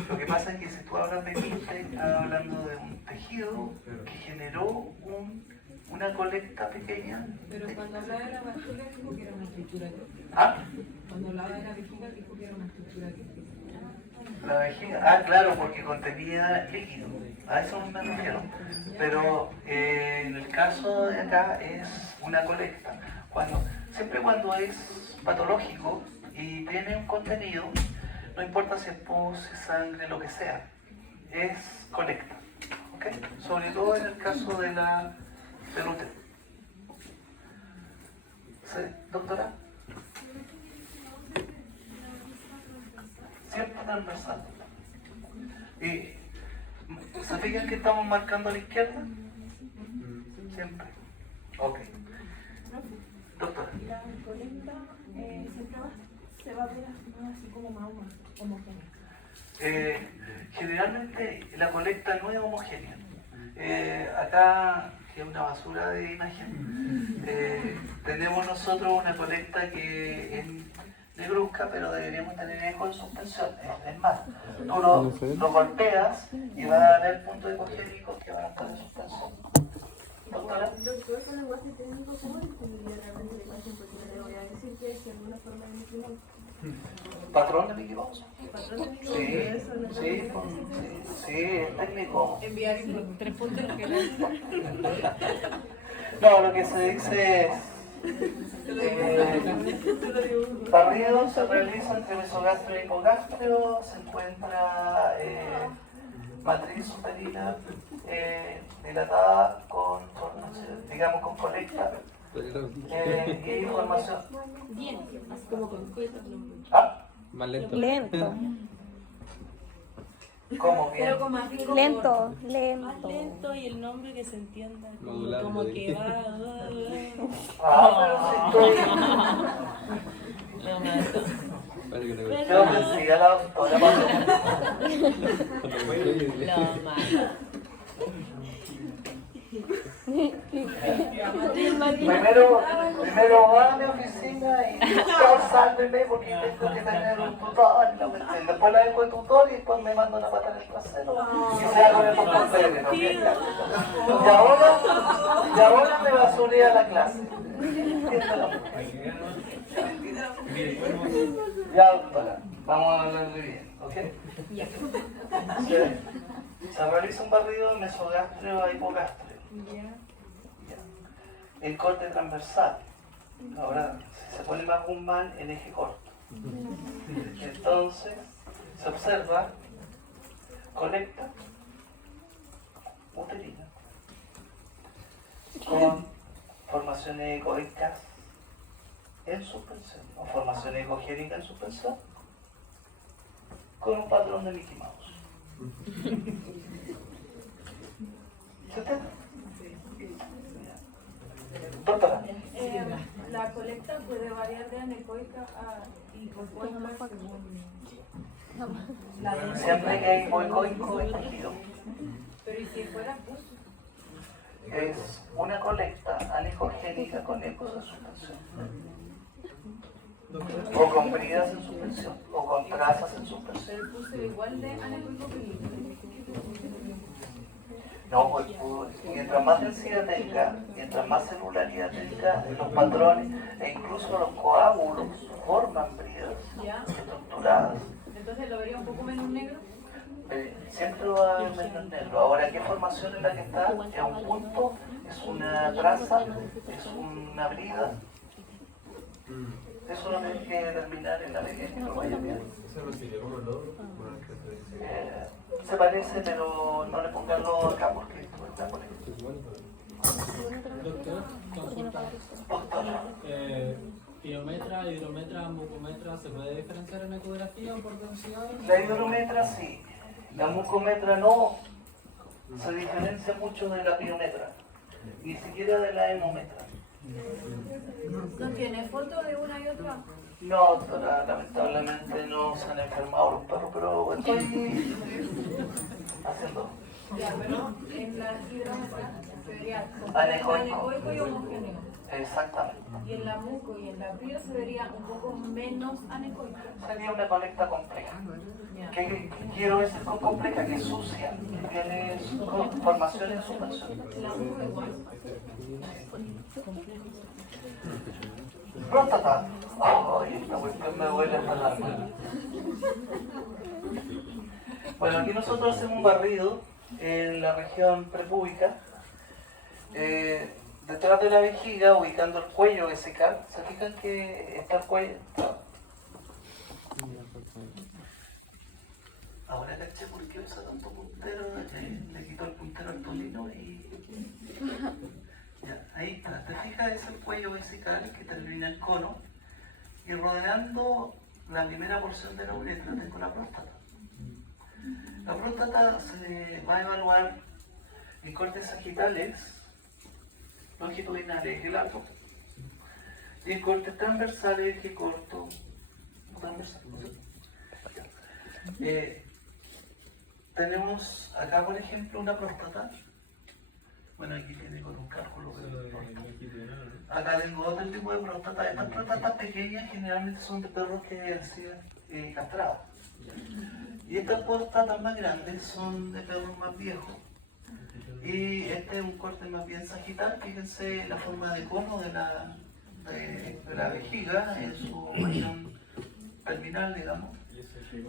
Lo que pasa es que si tú hablas de quiste, estás hablando de un tejido que generó una colecta pequeña. Pero cuando hablaba de la vejiga dijo que era una estructura quística. ¿Ah? Cuando hablaba de la vejiga dijo que era una estructura quística. La vejiga, claro, porque contenía líquido, a eso me refiero. Pero en el caso de acá es una colecta. Siempre cuando es patológico y tiene un contenido, no importa si es pus, si es sangre, lo que sea, es colecta. ¿Okay? Sobre todo en el caso del útero. ¿Sí, doctora? Siempre transversal. ¿Y se fijan que estamos marcando a la izquierda? Siempre. Ok. Doctora. La colecta siempre se va a ver así como más homogénea. Generalmente la colecta no es homogénea. Acá, que es una basura de imagen, tenemos nosotros una colecta que es negruzca, pero deberíamos tener eco en suspensión. Es más, tú lo golpeas y va a haber puntos ecogénicos que van a estar en suspensión. Doctora. Doctor, con lenguaje técnico, ¿cómo definiría realmente la imagen? Porque le voy a decir que es alguna forma de Mickey Mouse. ¿Patrón de Mickey Mouse? ¿Patrón de Mickey Mouse? Sí, Eso no sí, es técnico. Enviar tres puntos que le... No, lo que se dice es... barrido se realiza entre mesogastrio y hipogastrio, se encuentra matriz uterina dilatada con, digamos, con colecta ¿Qué información? Bien, así como concreto. ¿Ah? Más lento. Lento. ¿Cómo bien? Pero con más rigor. Lento, Más lento. lento y el nombre que se entienda. Modulando, Como que dije. va. Ah, pero si estoy... No, más. Parece que te Pero- Yo pensé a la doctora para... No, más. Primero va a mi oficina y sálveme porque tengo que tener un tutor. Y la cuestión. Después la dejo de tutor y después me mandan a patar el trasero. Y se hago el doctor Pérez, ¿no? Y ahora me basurea la clase. Ya, doctora, vamos a hablar de bien, ¿ok? Se realiza un barrido de mesogástreo a hipogástreo. El corte transversal. Ahora, si se pone más un mal en eje corto. Entonces, se observa colecta uterina con formaciones ecoicas en suspensión o formaciones ecogénicas en suspensión con un patrón de Mickey Mouse. ¿Se entiende? Doctora. La colecta puede variar de anecoica a hipocoica según la densidad. Siempre que hay hipoicoico es tejido. Pero ¿y si fuera pus? Es una colecta anecogénica con ecos en suspensión. O con bridas en suspensión. O con trazas en suspensión. Pero el pus es igual de anecoico que líquido. No, pues, mientras más densidad tenga, mientras más celularidad tenga, los patrones e incluso los coágulos forman bridas ¿Ya? estructuradas. Entonces lo vería un poco menos negro. Siempre va a haber menos negro. Ahora, ¿qué formación es la que está? Es un punto, es una traza, es una brida. Eso lo tienes que determinar en la vejez que lo vaya viendo. ¿Eso no sería como el logro? Se parece, pero no le pongan lodo acá porque esto está por ahí. Doctor, consulta. Doctora, Piometra, hidrometra, mucometra, ¿se puede diferenciar en ecografía o por densidad? la hidrometra sí, la mucometra no. Se diferencia mucho de la piometra, ni siquiera de la hemometra. ¿No tiene foto de una y otra? No, doctora, lamentablemente no se han enfermado los perros, pero estoy haciendo. Ya, pero en la hidrometra se vería Anecoico. anecoico y homogéneo. Exactamente. Y en la muco y en la brida se vería un poco menos anecoico. Sería una colecta compleja. Ya. ¿Qué quiero decir con compleja? Que es sucia, que tiene formación en suspensión. La muco igual. Próstata. Ay, esta cuestión me duele hasta el alma. Bueno, aquí nosotros hacemos un barrido en la región prepúbica, detrás de la vejiga, ubicando el cuello vesical. ¿Se fijan que está el cuello? Ahora caché por qué usa tanto puntero, le quito el puntero al Tolino y... Ya, ahí está, te fijas, es el cuello vesical que termina el cono y rodeando la primera porción de la uretra tengo la próstata. La próstata se va a evaluar en cortes sagitales, longitudinales, eje largo, y en cortes transversales, eje corto, transversal. Tenemos acá, por ejemplo, una próstata. Bueno, aquí tiene con un cálculo de próstata. Acá tengo otro tipo de próstata. Estas próstatas pequeñas generalmente son de perros que han sido castrados. Y estas próstatas más grandes son de perros más viejos. Y este es un corte más bien sagital. Fíjense la forma de cono de la vejiga en su región terminal, digamos.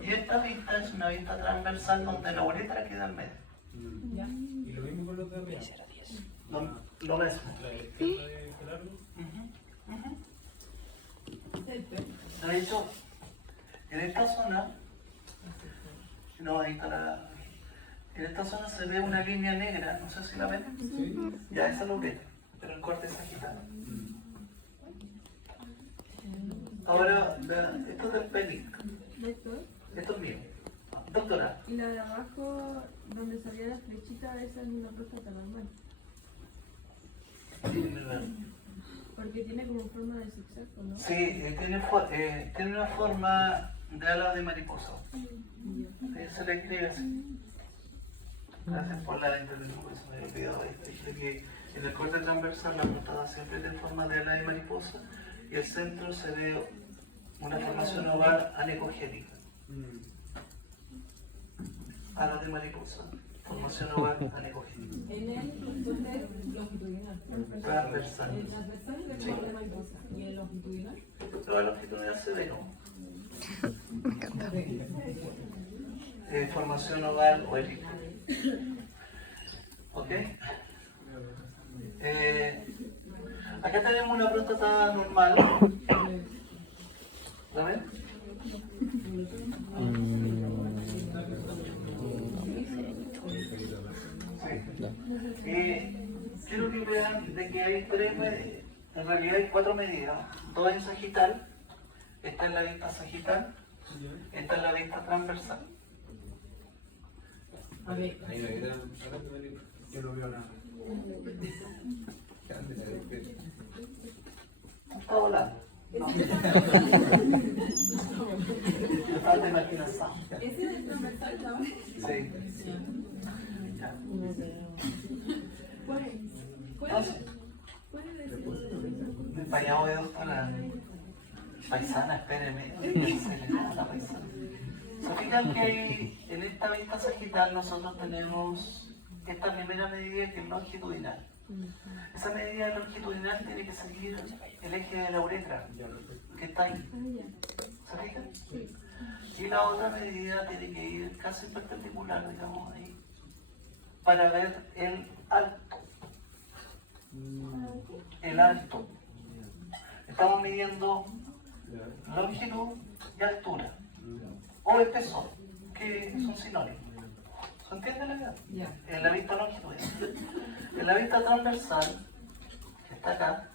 Y esta vista es una vista transversal donde la uretra queda en medio. Y lo mismo con los de arriba. Lo mismo. La izquierda de largo. De hecho, en esta zona, no, ahí está en esta zona se ve una línea negra, no sé si la ven. Sí. Ya esa es la uretra, pero en corte sagital. Ahora, vean, esto es del PENIC. Doctor. Esto es mío. Doctora, Y la de abajo, donde salía la flechita, esa es una próstata normal. Porque tiene como forma de zigzag, ¿no? sí, tiene una forma de ala de mariposa. Se le escribe así. Gracias por la intervención, por eso me había olvidado esto. Dije que en el corte transversal la portada siempre tiene forma de ala de mariposa y el centro se ve una formación oval anecogénica. Ala de mariposa, formación oval anecogénica. En el corte longitudinal. Transversal. El transversal de Sí. la mariposa. Y el longitudinal. Toda la longitudinal se ve, ¿no? Formación oval o elíptica. ¿Ok? Acá tenemos una próstata normal. ¿La ven? Quiero que vean de que hay tres medidas, en realidad hay 4 medidas, 2 en sagital, esta es la vista sagital, esta es la vista transversal. A ver. Ahí me quedan, yo no veo nada. Está volando. No. Falta imaginación. ¿Ese es el transversal de abajo? Sí. Ya. Entonces, empañado de doctora. Paisana, espéreme. Se le da la paisana. Se fijan que hay, en esta vista sagital nosotros tenemos esta primera medida que es longitudinal. Esa medida longitudinal tiene que seguir el eje de la uretra, que está ahí. ¿Se fijan? Y la otra medida tiene que ir casi perpendicular, digamos, ahí, para ver el alto. El alto. Estamos midiendo longitud y altura. O espesor, que son sinónimos. ¿Se entiende la idea? En la vista longitudinal. En la vista transversal, que está acá,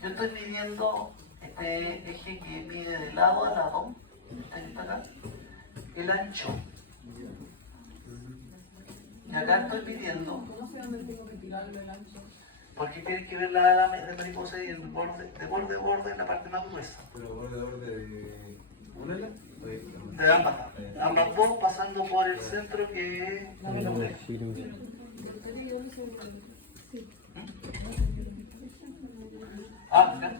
yo estoy midiendo este eje que mide de lado a lado, este que está acá, el ancho. Y acá estoy midiendo, ¿Cómo sé dónde tengo que tirarle el ancho? porque tienes que ver la ala de mariposa y el borde, de borde a borde en la parte más gruesa. Pero borde de una ala. De ambas dos pasando por el centro que es la oreja. Ah, mira.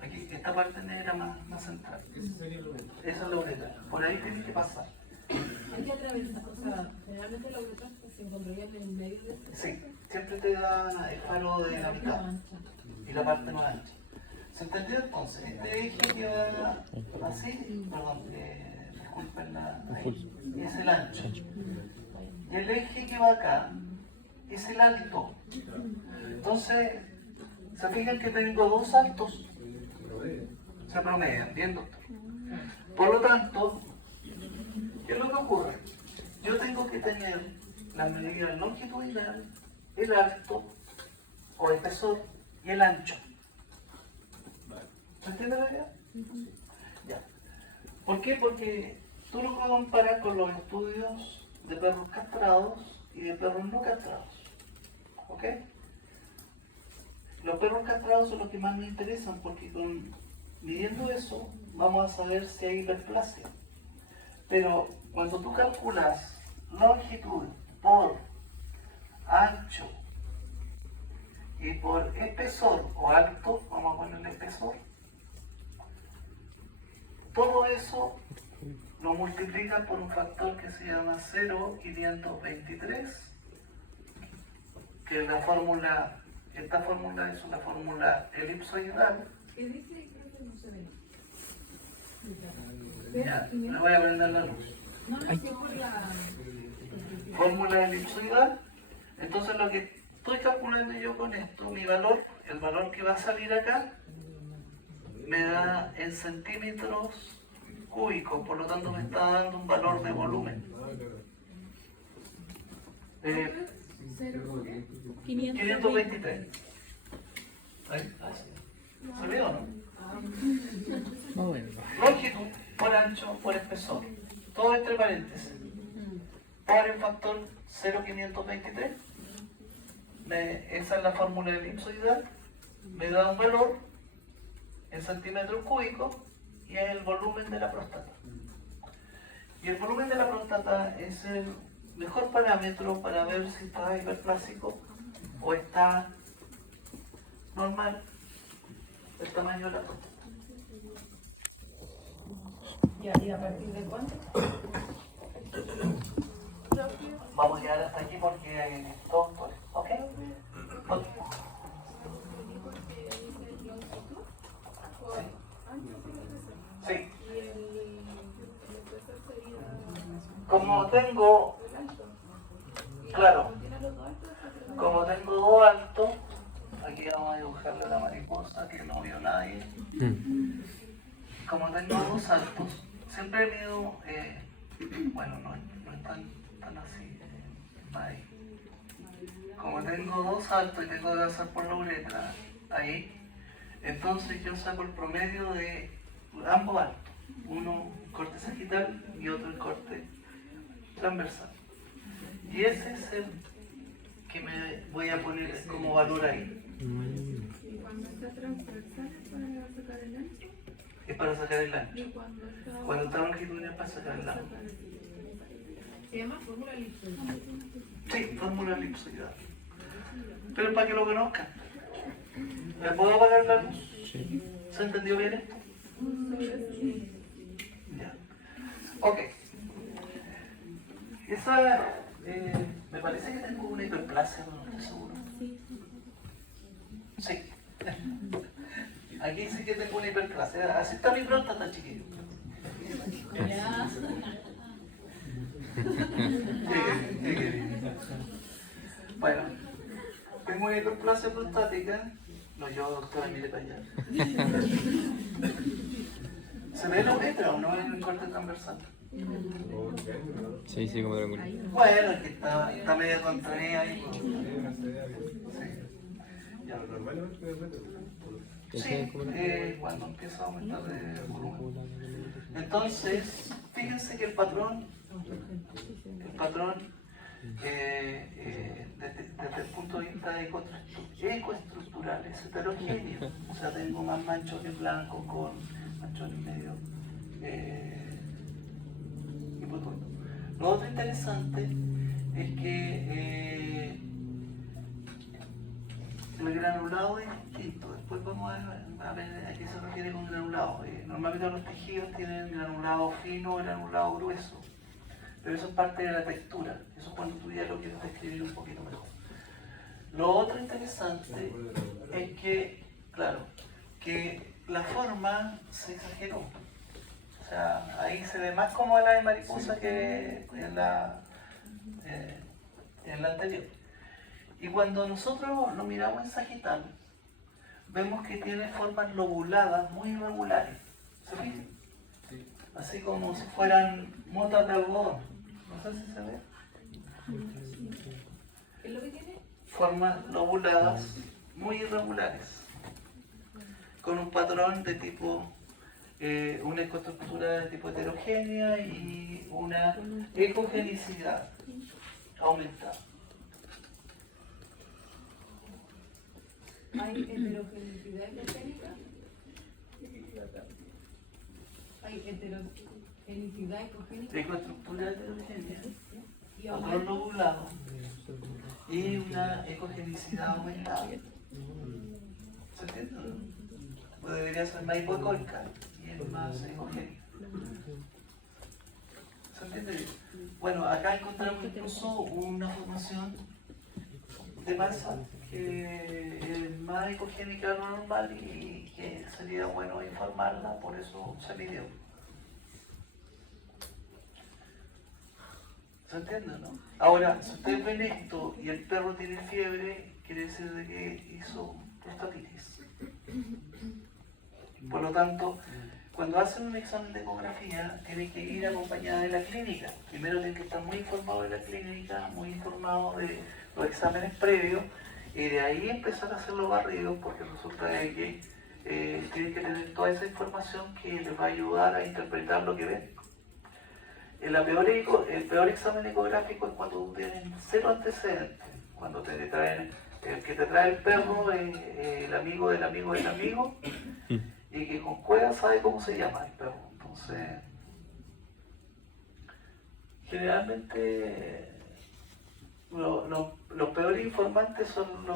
Aquí, esta parte negra más central. Esa es la uretra. Por ahí tienes que pasar. Hay que atravesar, o sea, generalmente la uretra se encontraría en el medio de este. Sí, siempre te da el faro de la mitad y la parte más ancha. ¿Se entendió entonces? Este eje que va así, perdón, disculpen ahí, es el ancho. Y el eje que va acá es el alto. Entonces, ¿se fijan que tengo dos altos? Se promedian, bien, doctor. Por lo tanto, ¿qué es lo que ocurre? Yo tengo que tener la medida longitudinal, el alto o espesor y el ancho. ¿Se entiende la idea? Ya. ¿Por qué? Porque tú lo puedes comparar con los estudios de perros castrados y de perros no castrados. ¿Ok? Los perros castrados son los que más me interesan porque midiendo eso vamos a saber si hay hiperplasia. Pero cuando tú calculas longitud por ancho y por espesor o alto, vamos a ponerle espesor, todo eso lo multiplica por un factor que se llama 0,523, que es la fórmula, esta fórmula es una fórmula elipsoidal. ¿Qué dice? Creo que no se ve. Ya, le voy a prender la luz. No, no sé por la... Fórmula elipsoidal. Entonces lo que estoy calculando yo con esto, mi valor, el valor que va a salir acá, me da en centímetros cúbicos, por lo tanto me está dando un valor de volumen. 523. ¿Ahí? ¿Se ve o no? Más o menos. Longitud por ancho por espesor. Todo entre paréntesis. Por el factor 0,523. Esa es la fórmula elipsoidal. Me da un valor en centímetros cúbicos y es el volumen de la próstata. Y el volumen de la próstata es el mejor parámetro para ver si está hiperplásico o está normal el tamaño de la próstata. ¿Y a partir de cuánto? Vamos a llegar hasta aquí porque hay dos autores, ¿ok? Ok. Sí. Como tengo, claro, como tengo dos altos, aquí vamos a dibujarle la mariposa que no vio nadie. Como tengo dos altos, siempre mido, bueno, no es tan así, ahí. Como tengo dos saltos y tengo que pasar por la uretra, ahí, entonces yo saco el promedio de ambos altos. Uno corte sagital y otro el corte transversal. Y ese es el que me voy a poner como valor ahí. Y cuando está transversal es para sacar el ancho. Es para sacar el ancho. Y cuando está Cuando está longitudinal es para sacar el ancho. Se llama fórmula elipsoidal. Sí, fórmula elipsoidal. Pero para que lo conozcan. ¿Me puedo apagar la luz? Sí. ¿Se entendió bien esto? Ya. Ok. Esa, me parece que tengo una hiperplasia, pero no estoy seguro. Sí. Aquí sí que tengo una hiperplasia. Así está mi próstata, chiquillo. Bueno, tengo una hiperplasia prostática. No, yo, doctora, mire para allá. ¿Se ve la uretra o no en el corte transversal? Sí, sí, como triángulo. Bueno, es que está medio contraída ahí. Pues. Sí. Ya. Sí, cuando empieza a aumentar el volumen. Entonces, fíjense que el patrón desde el punto de vista ecoestructural es heterogéneo. O sea, tengo más manchones blancos con manchones medio. Y pues bueno. Lo otro interesante es que el granulado es distinto. Después vamos a ver a qué se refiere con granulado. Normalmente los tejidos tienen granulado fino o granulado grueso. Pero eso es parte de la textura. Eso es cuando tú ya lo quieres describir un poquito mejor. Lo otro interesante es que, claro, que la forma se exageró. O sea, ahí se ve más como la de mariposa que en la anterior. Y cuando nosotros lo miramos en sagital, vemos que tiene formas lobuladas muy irregulares. ¿Se fijan? Así como si fueran motas de algodón. No sé si se ve. ¿Qué es lo que tiene? Formas lobuladas muy irregulares. Con un patrón de tipo, una ecoestructura de tipo heterogénea y una ecogenicidad aumentada. Hay heterogenicidad ecogénica. Hay heterogenicidad ecogénica. Ecoestructura heterogénea, Y patrón aumento. lobulado y una ecogenicidad aumentada. ¿Se entiende? Pues debería ser más hipoecoica y es más ecogénica. ¿Se entiende bien? Bueno, acá encontramos incluso una formación de masa que es más ecogénica de lo normal y que sería bueno informarla, por eso se midió. ¿Se entiende, no? Ahora, si ustedes ven esto y el perro tiene fiebre, quiere decir de que hizo prostatitis. Por lo tanto, cuando hacen un examen de ecografía, tienen que ir acompañada de la clínica. Primero tienen que estar muy informados de la clínica, muy informados de los exámenes previos, y de ahí empezar a hacer los barridos, porque resulta de que tienen que tener toda esa información que les va a ayudar a interpretar lo que ven. El peor examen ecográfico es cuando tienen cero antecedentes, cuando te traen, el que te trae el perro es el amigo del amigo del amigo, y que con cueva sabe cómo se llama el perro. Entonces, generalmente los peores informantes son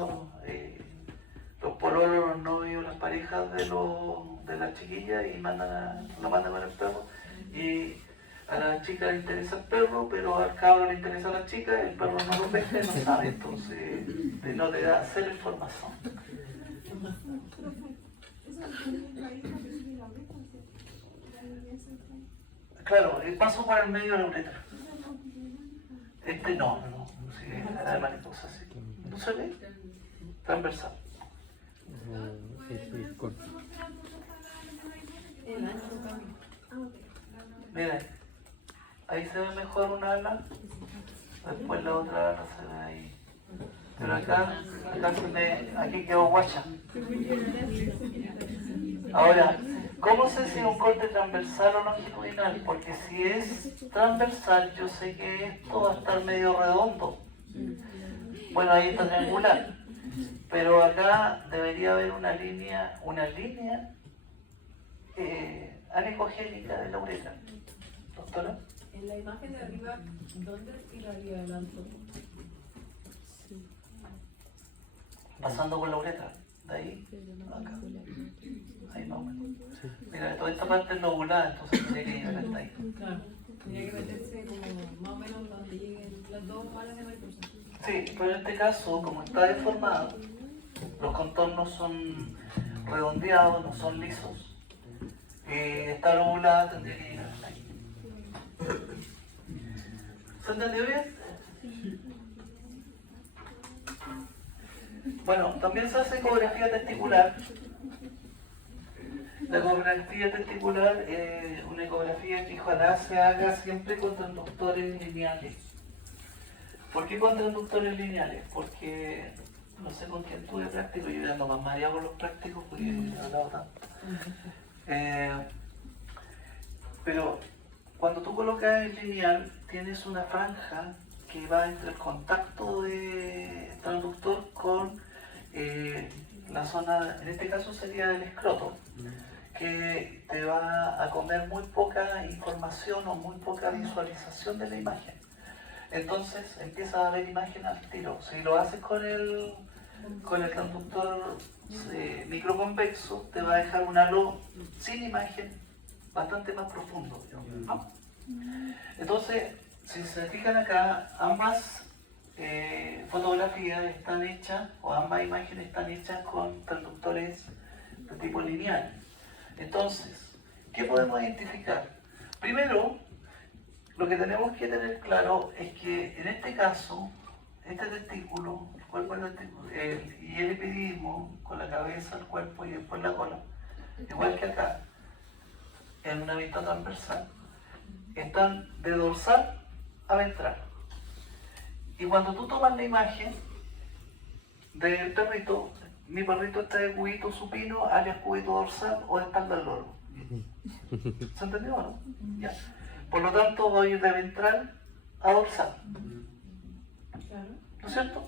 los pololos, los novios, las parejas de las chiquillas, y lo mandan con el perro. Y a la chica le interesa el perro, pero al cabro le interesa a la chica, el perro no lo pesca y no sabe, entonces no te da cero información. Claro, el paso por el medio de la uretra. Este no, sí, era de mariposa, sí. ¿No se ve? Transversal. Sí, corto. Miren, ahí se ve mejor una ala, después la otra ala se ve ahí. Pero acá aquí quedó guacha. Ahora, ¿cómo sé si es un corte transversal o longitudinal? Porque si es transversal, yo sé que esto va a estar medio redondo. Bueno, ahí está triangular. Pero acá debería haber una línea anecogénica de la uretra. ¿Doctora? En la imagen de arriba, ¿dónde tiraría el anto? Pasando por la uretra. De ahí, acá. Ahí más o menos. Mira, toda esta parte es lobulada, entonces tiene que llegar hasta ahí. Claro, tendría que meterse como más o menos donde lleguen las dos malas de mariposa. Sí, pero en este caso, como está deformado, los contornos son redondeados, no son lisos. Esta lobulada tendría que llegar hasta ahí. ¿Se entendió bien? Bueno, también se hace ecografía testicular. La ecografía testicular es una ecografía que ojalá se haga siempre con transductores lineales. ¿Por qué con transductores lineales? Porque no sé con quién tuve práctico, yo ya ando más mareado con los prácticos porque he hablado tanto. Pero cuando tú colocas el lineal, tienes una franja que va entre el contacto de transductor con la zona, en este caso sería el escroto, que te va a comer muy poca información o muy poca visualización de la imagen. Entonces empiezas a ver imagen al tiro. Si lo haces con el transductor microconvexo, te va a dejar un halo sin imagen bastante más profundo, ¿no? Entonces, si se fijan acá, ambas fotografías están hechas, o ambas imágenes están hechas con transductores de tipo lineal. Entonces, ¿qué podemos identificar? Primero, lo que tenemos que tener claro es que en este caso, este testículo, el cuerpo del testículo, y el epidismo, con la cabeza, el cuerpo y después la cola, igual que acá, en una vista transversal, están de dorsal a ventral. Y cuando tú tomas la imagen del perrito, mi perrito está de cubito supino, alias cubito dorsal o de espalda al loro. ¿Se entendió o no? Ya. Por lo tanto, voy a ir de ventral a dorsal. ¿No es cierto?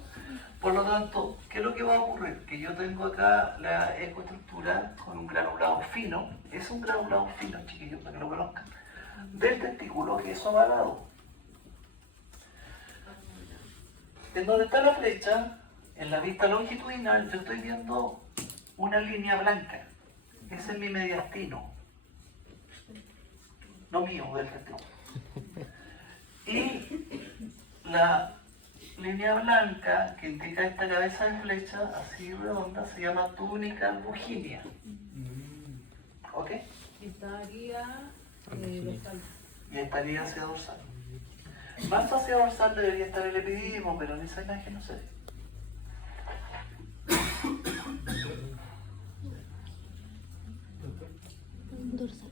Por lo tanto, ¿qué es lo que va a ocurrir? Que yo tengo acá la ecoestructura con un granulado fino. Es un granulado fino, chiquillos, para que lo conozcan. Del testículo que es ovalado. En donde está la flecha, en la vista longitudinal, yo estoy viendo una línea blanca. Ese es mi mediastino. No mío, del testículo. Y la línea blanca que indica esta cabeza de flecha, así redonda, se llama túnica albuginia. ¿Ok? Estaría dorsal. Y estaría hacia dorsal. Más hacia dorsal debería estar el epidismo, pero en esa imagen no se ve.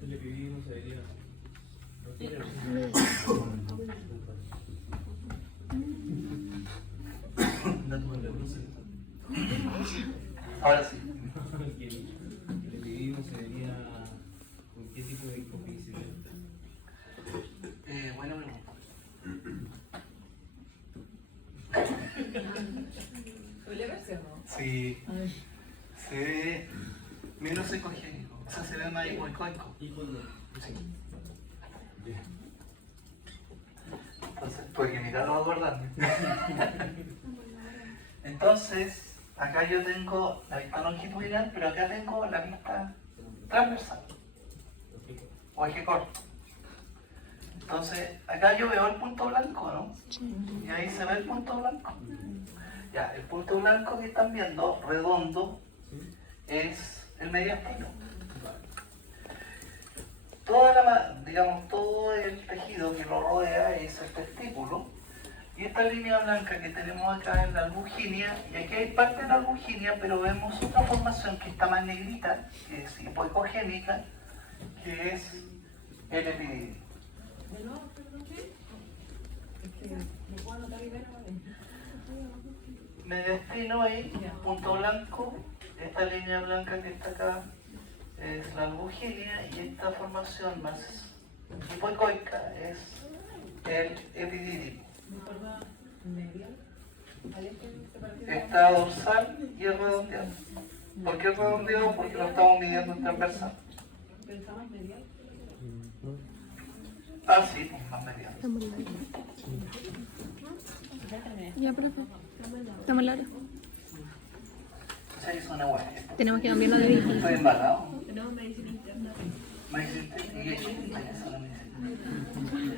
El epidismo se vería. Ahora sí. ¿Qué tipo de hipófisis? Buena pregunta. ¿Suele verse o no? Sí, se ve menos ecogénico, o sea, se ve más hipoicoico. ¿Y cuándo? Sí. Entonces, tuve que mirarlo a acordarme. Entonces, acá yo tengo la vista longitudinal, pero acá tengo la vista transversal, o eje corto. Entonces, acá yo veo el punto blanco, ¿no? Y ahí se ve el punto blanco. Ya, el punto blanco que están viendo, redondo, es el mediastino. Digamos, todo el tejido que lo rodea es el testículo. Y esta línea blanca que tenemos acá es la albuginia, y aquí hay parte de la albuginia, pero vemos otra formación que está más negrita, que es hipoecogénica, que es el epididio. ¿De nuevo, perdón, qué? Es que no puedo anotar primero, ¿vale? Mediastino ahí, punto blanco, esta línea blanca que está acá es la albuginia, y esta formación más hipoecoica es el epididio. ¿Me acuerdo medial? ¿Hay este separación? Está dorsal y es redondeado. ¿Por qué es redondeado? Porque lo estamos midiendo en transversal. ¿Pensamos medial? Ah, sí, pues más medial. Estamos largos. Ya terminé. Ya, profe. Estamos largos. Sí, son iguales. Tenemos que cambiarnos de vista. Estoy embalado. No, medicina interna. Me dicen, y eso, la medicina.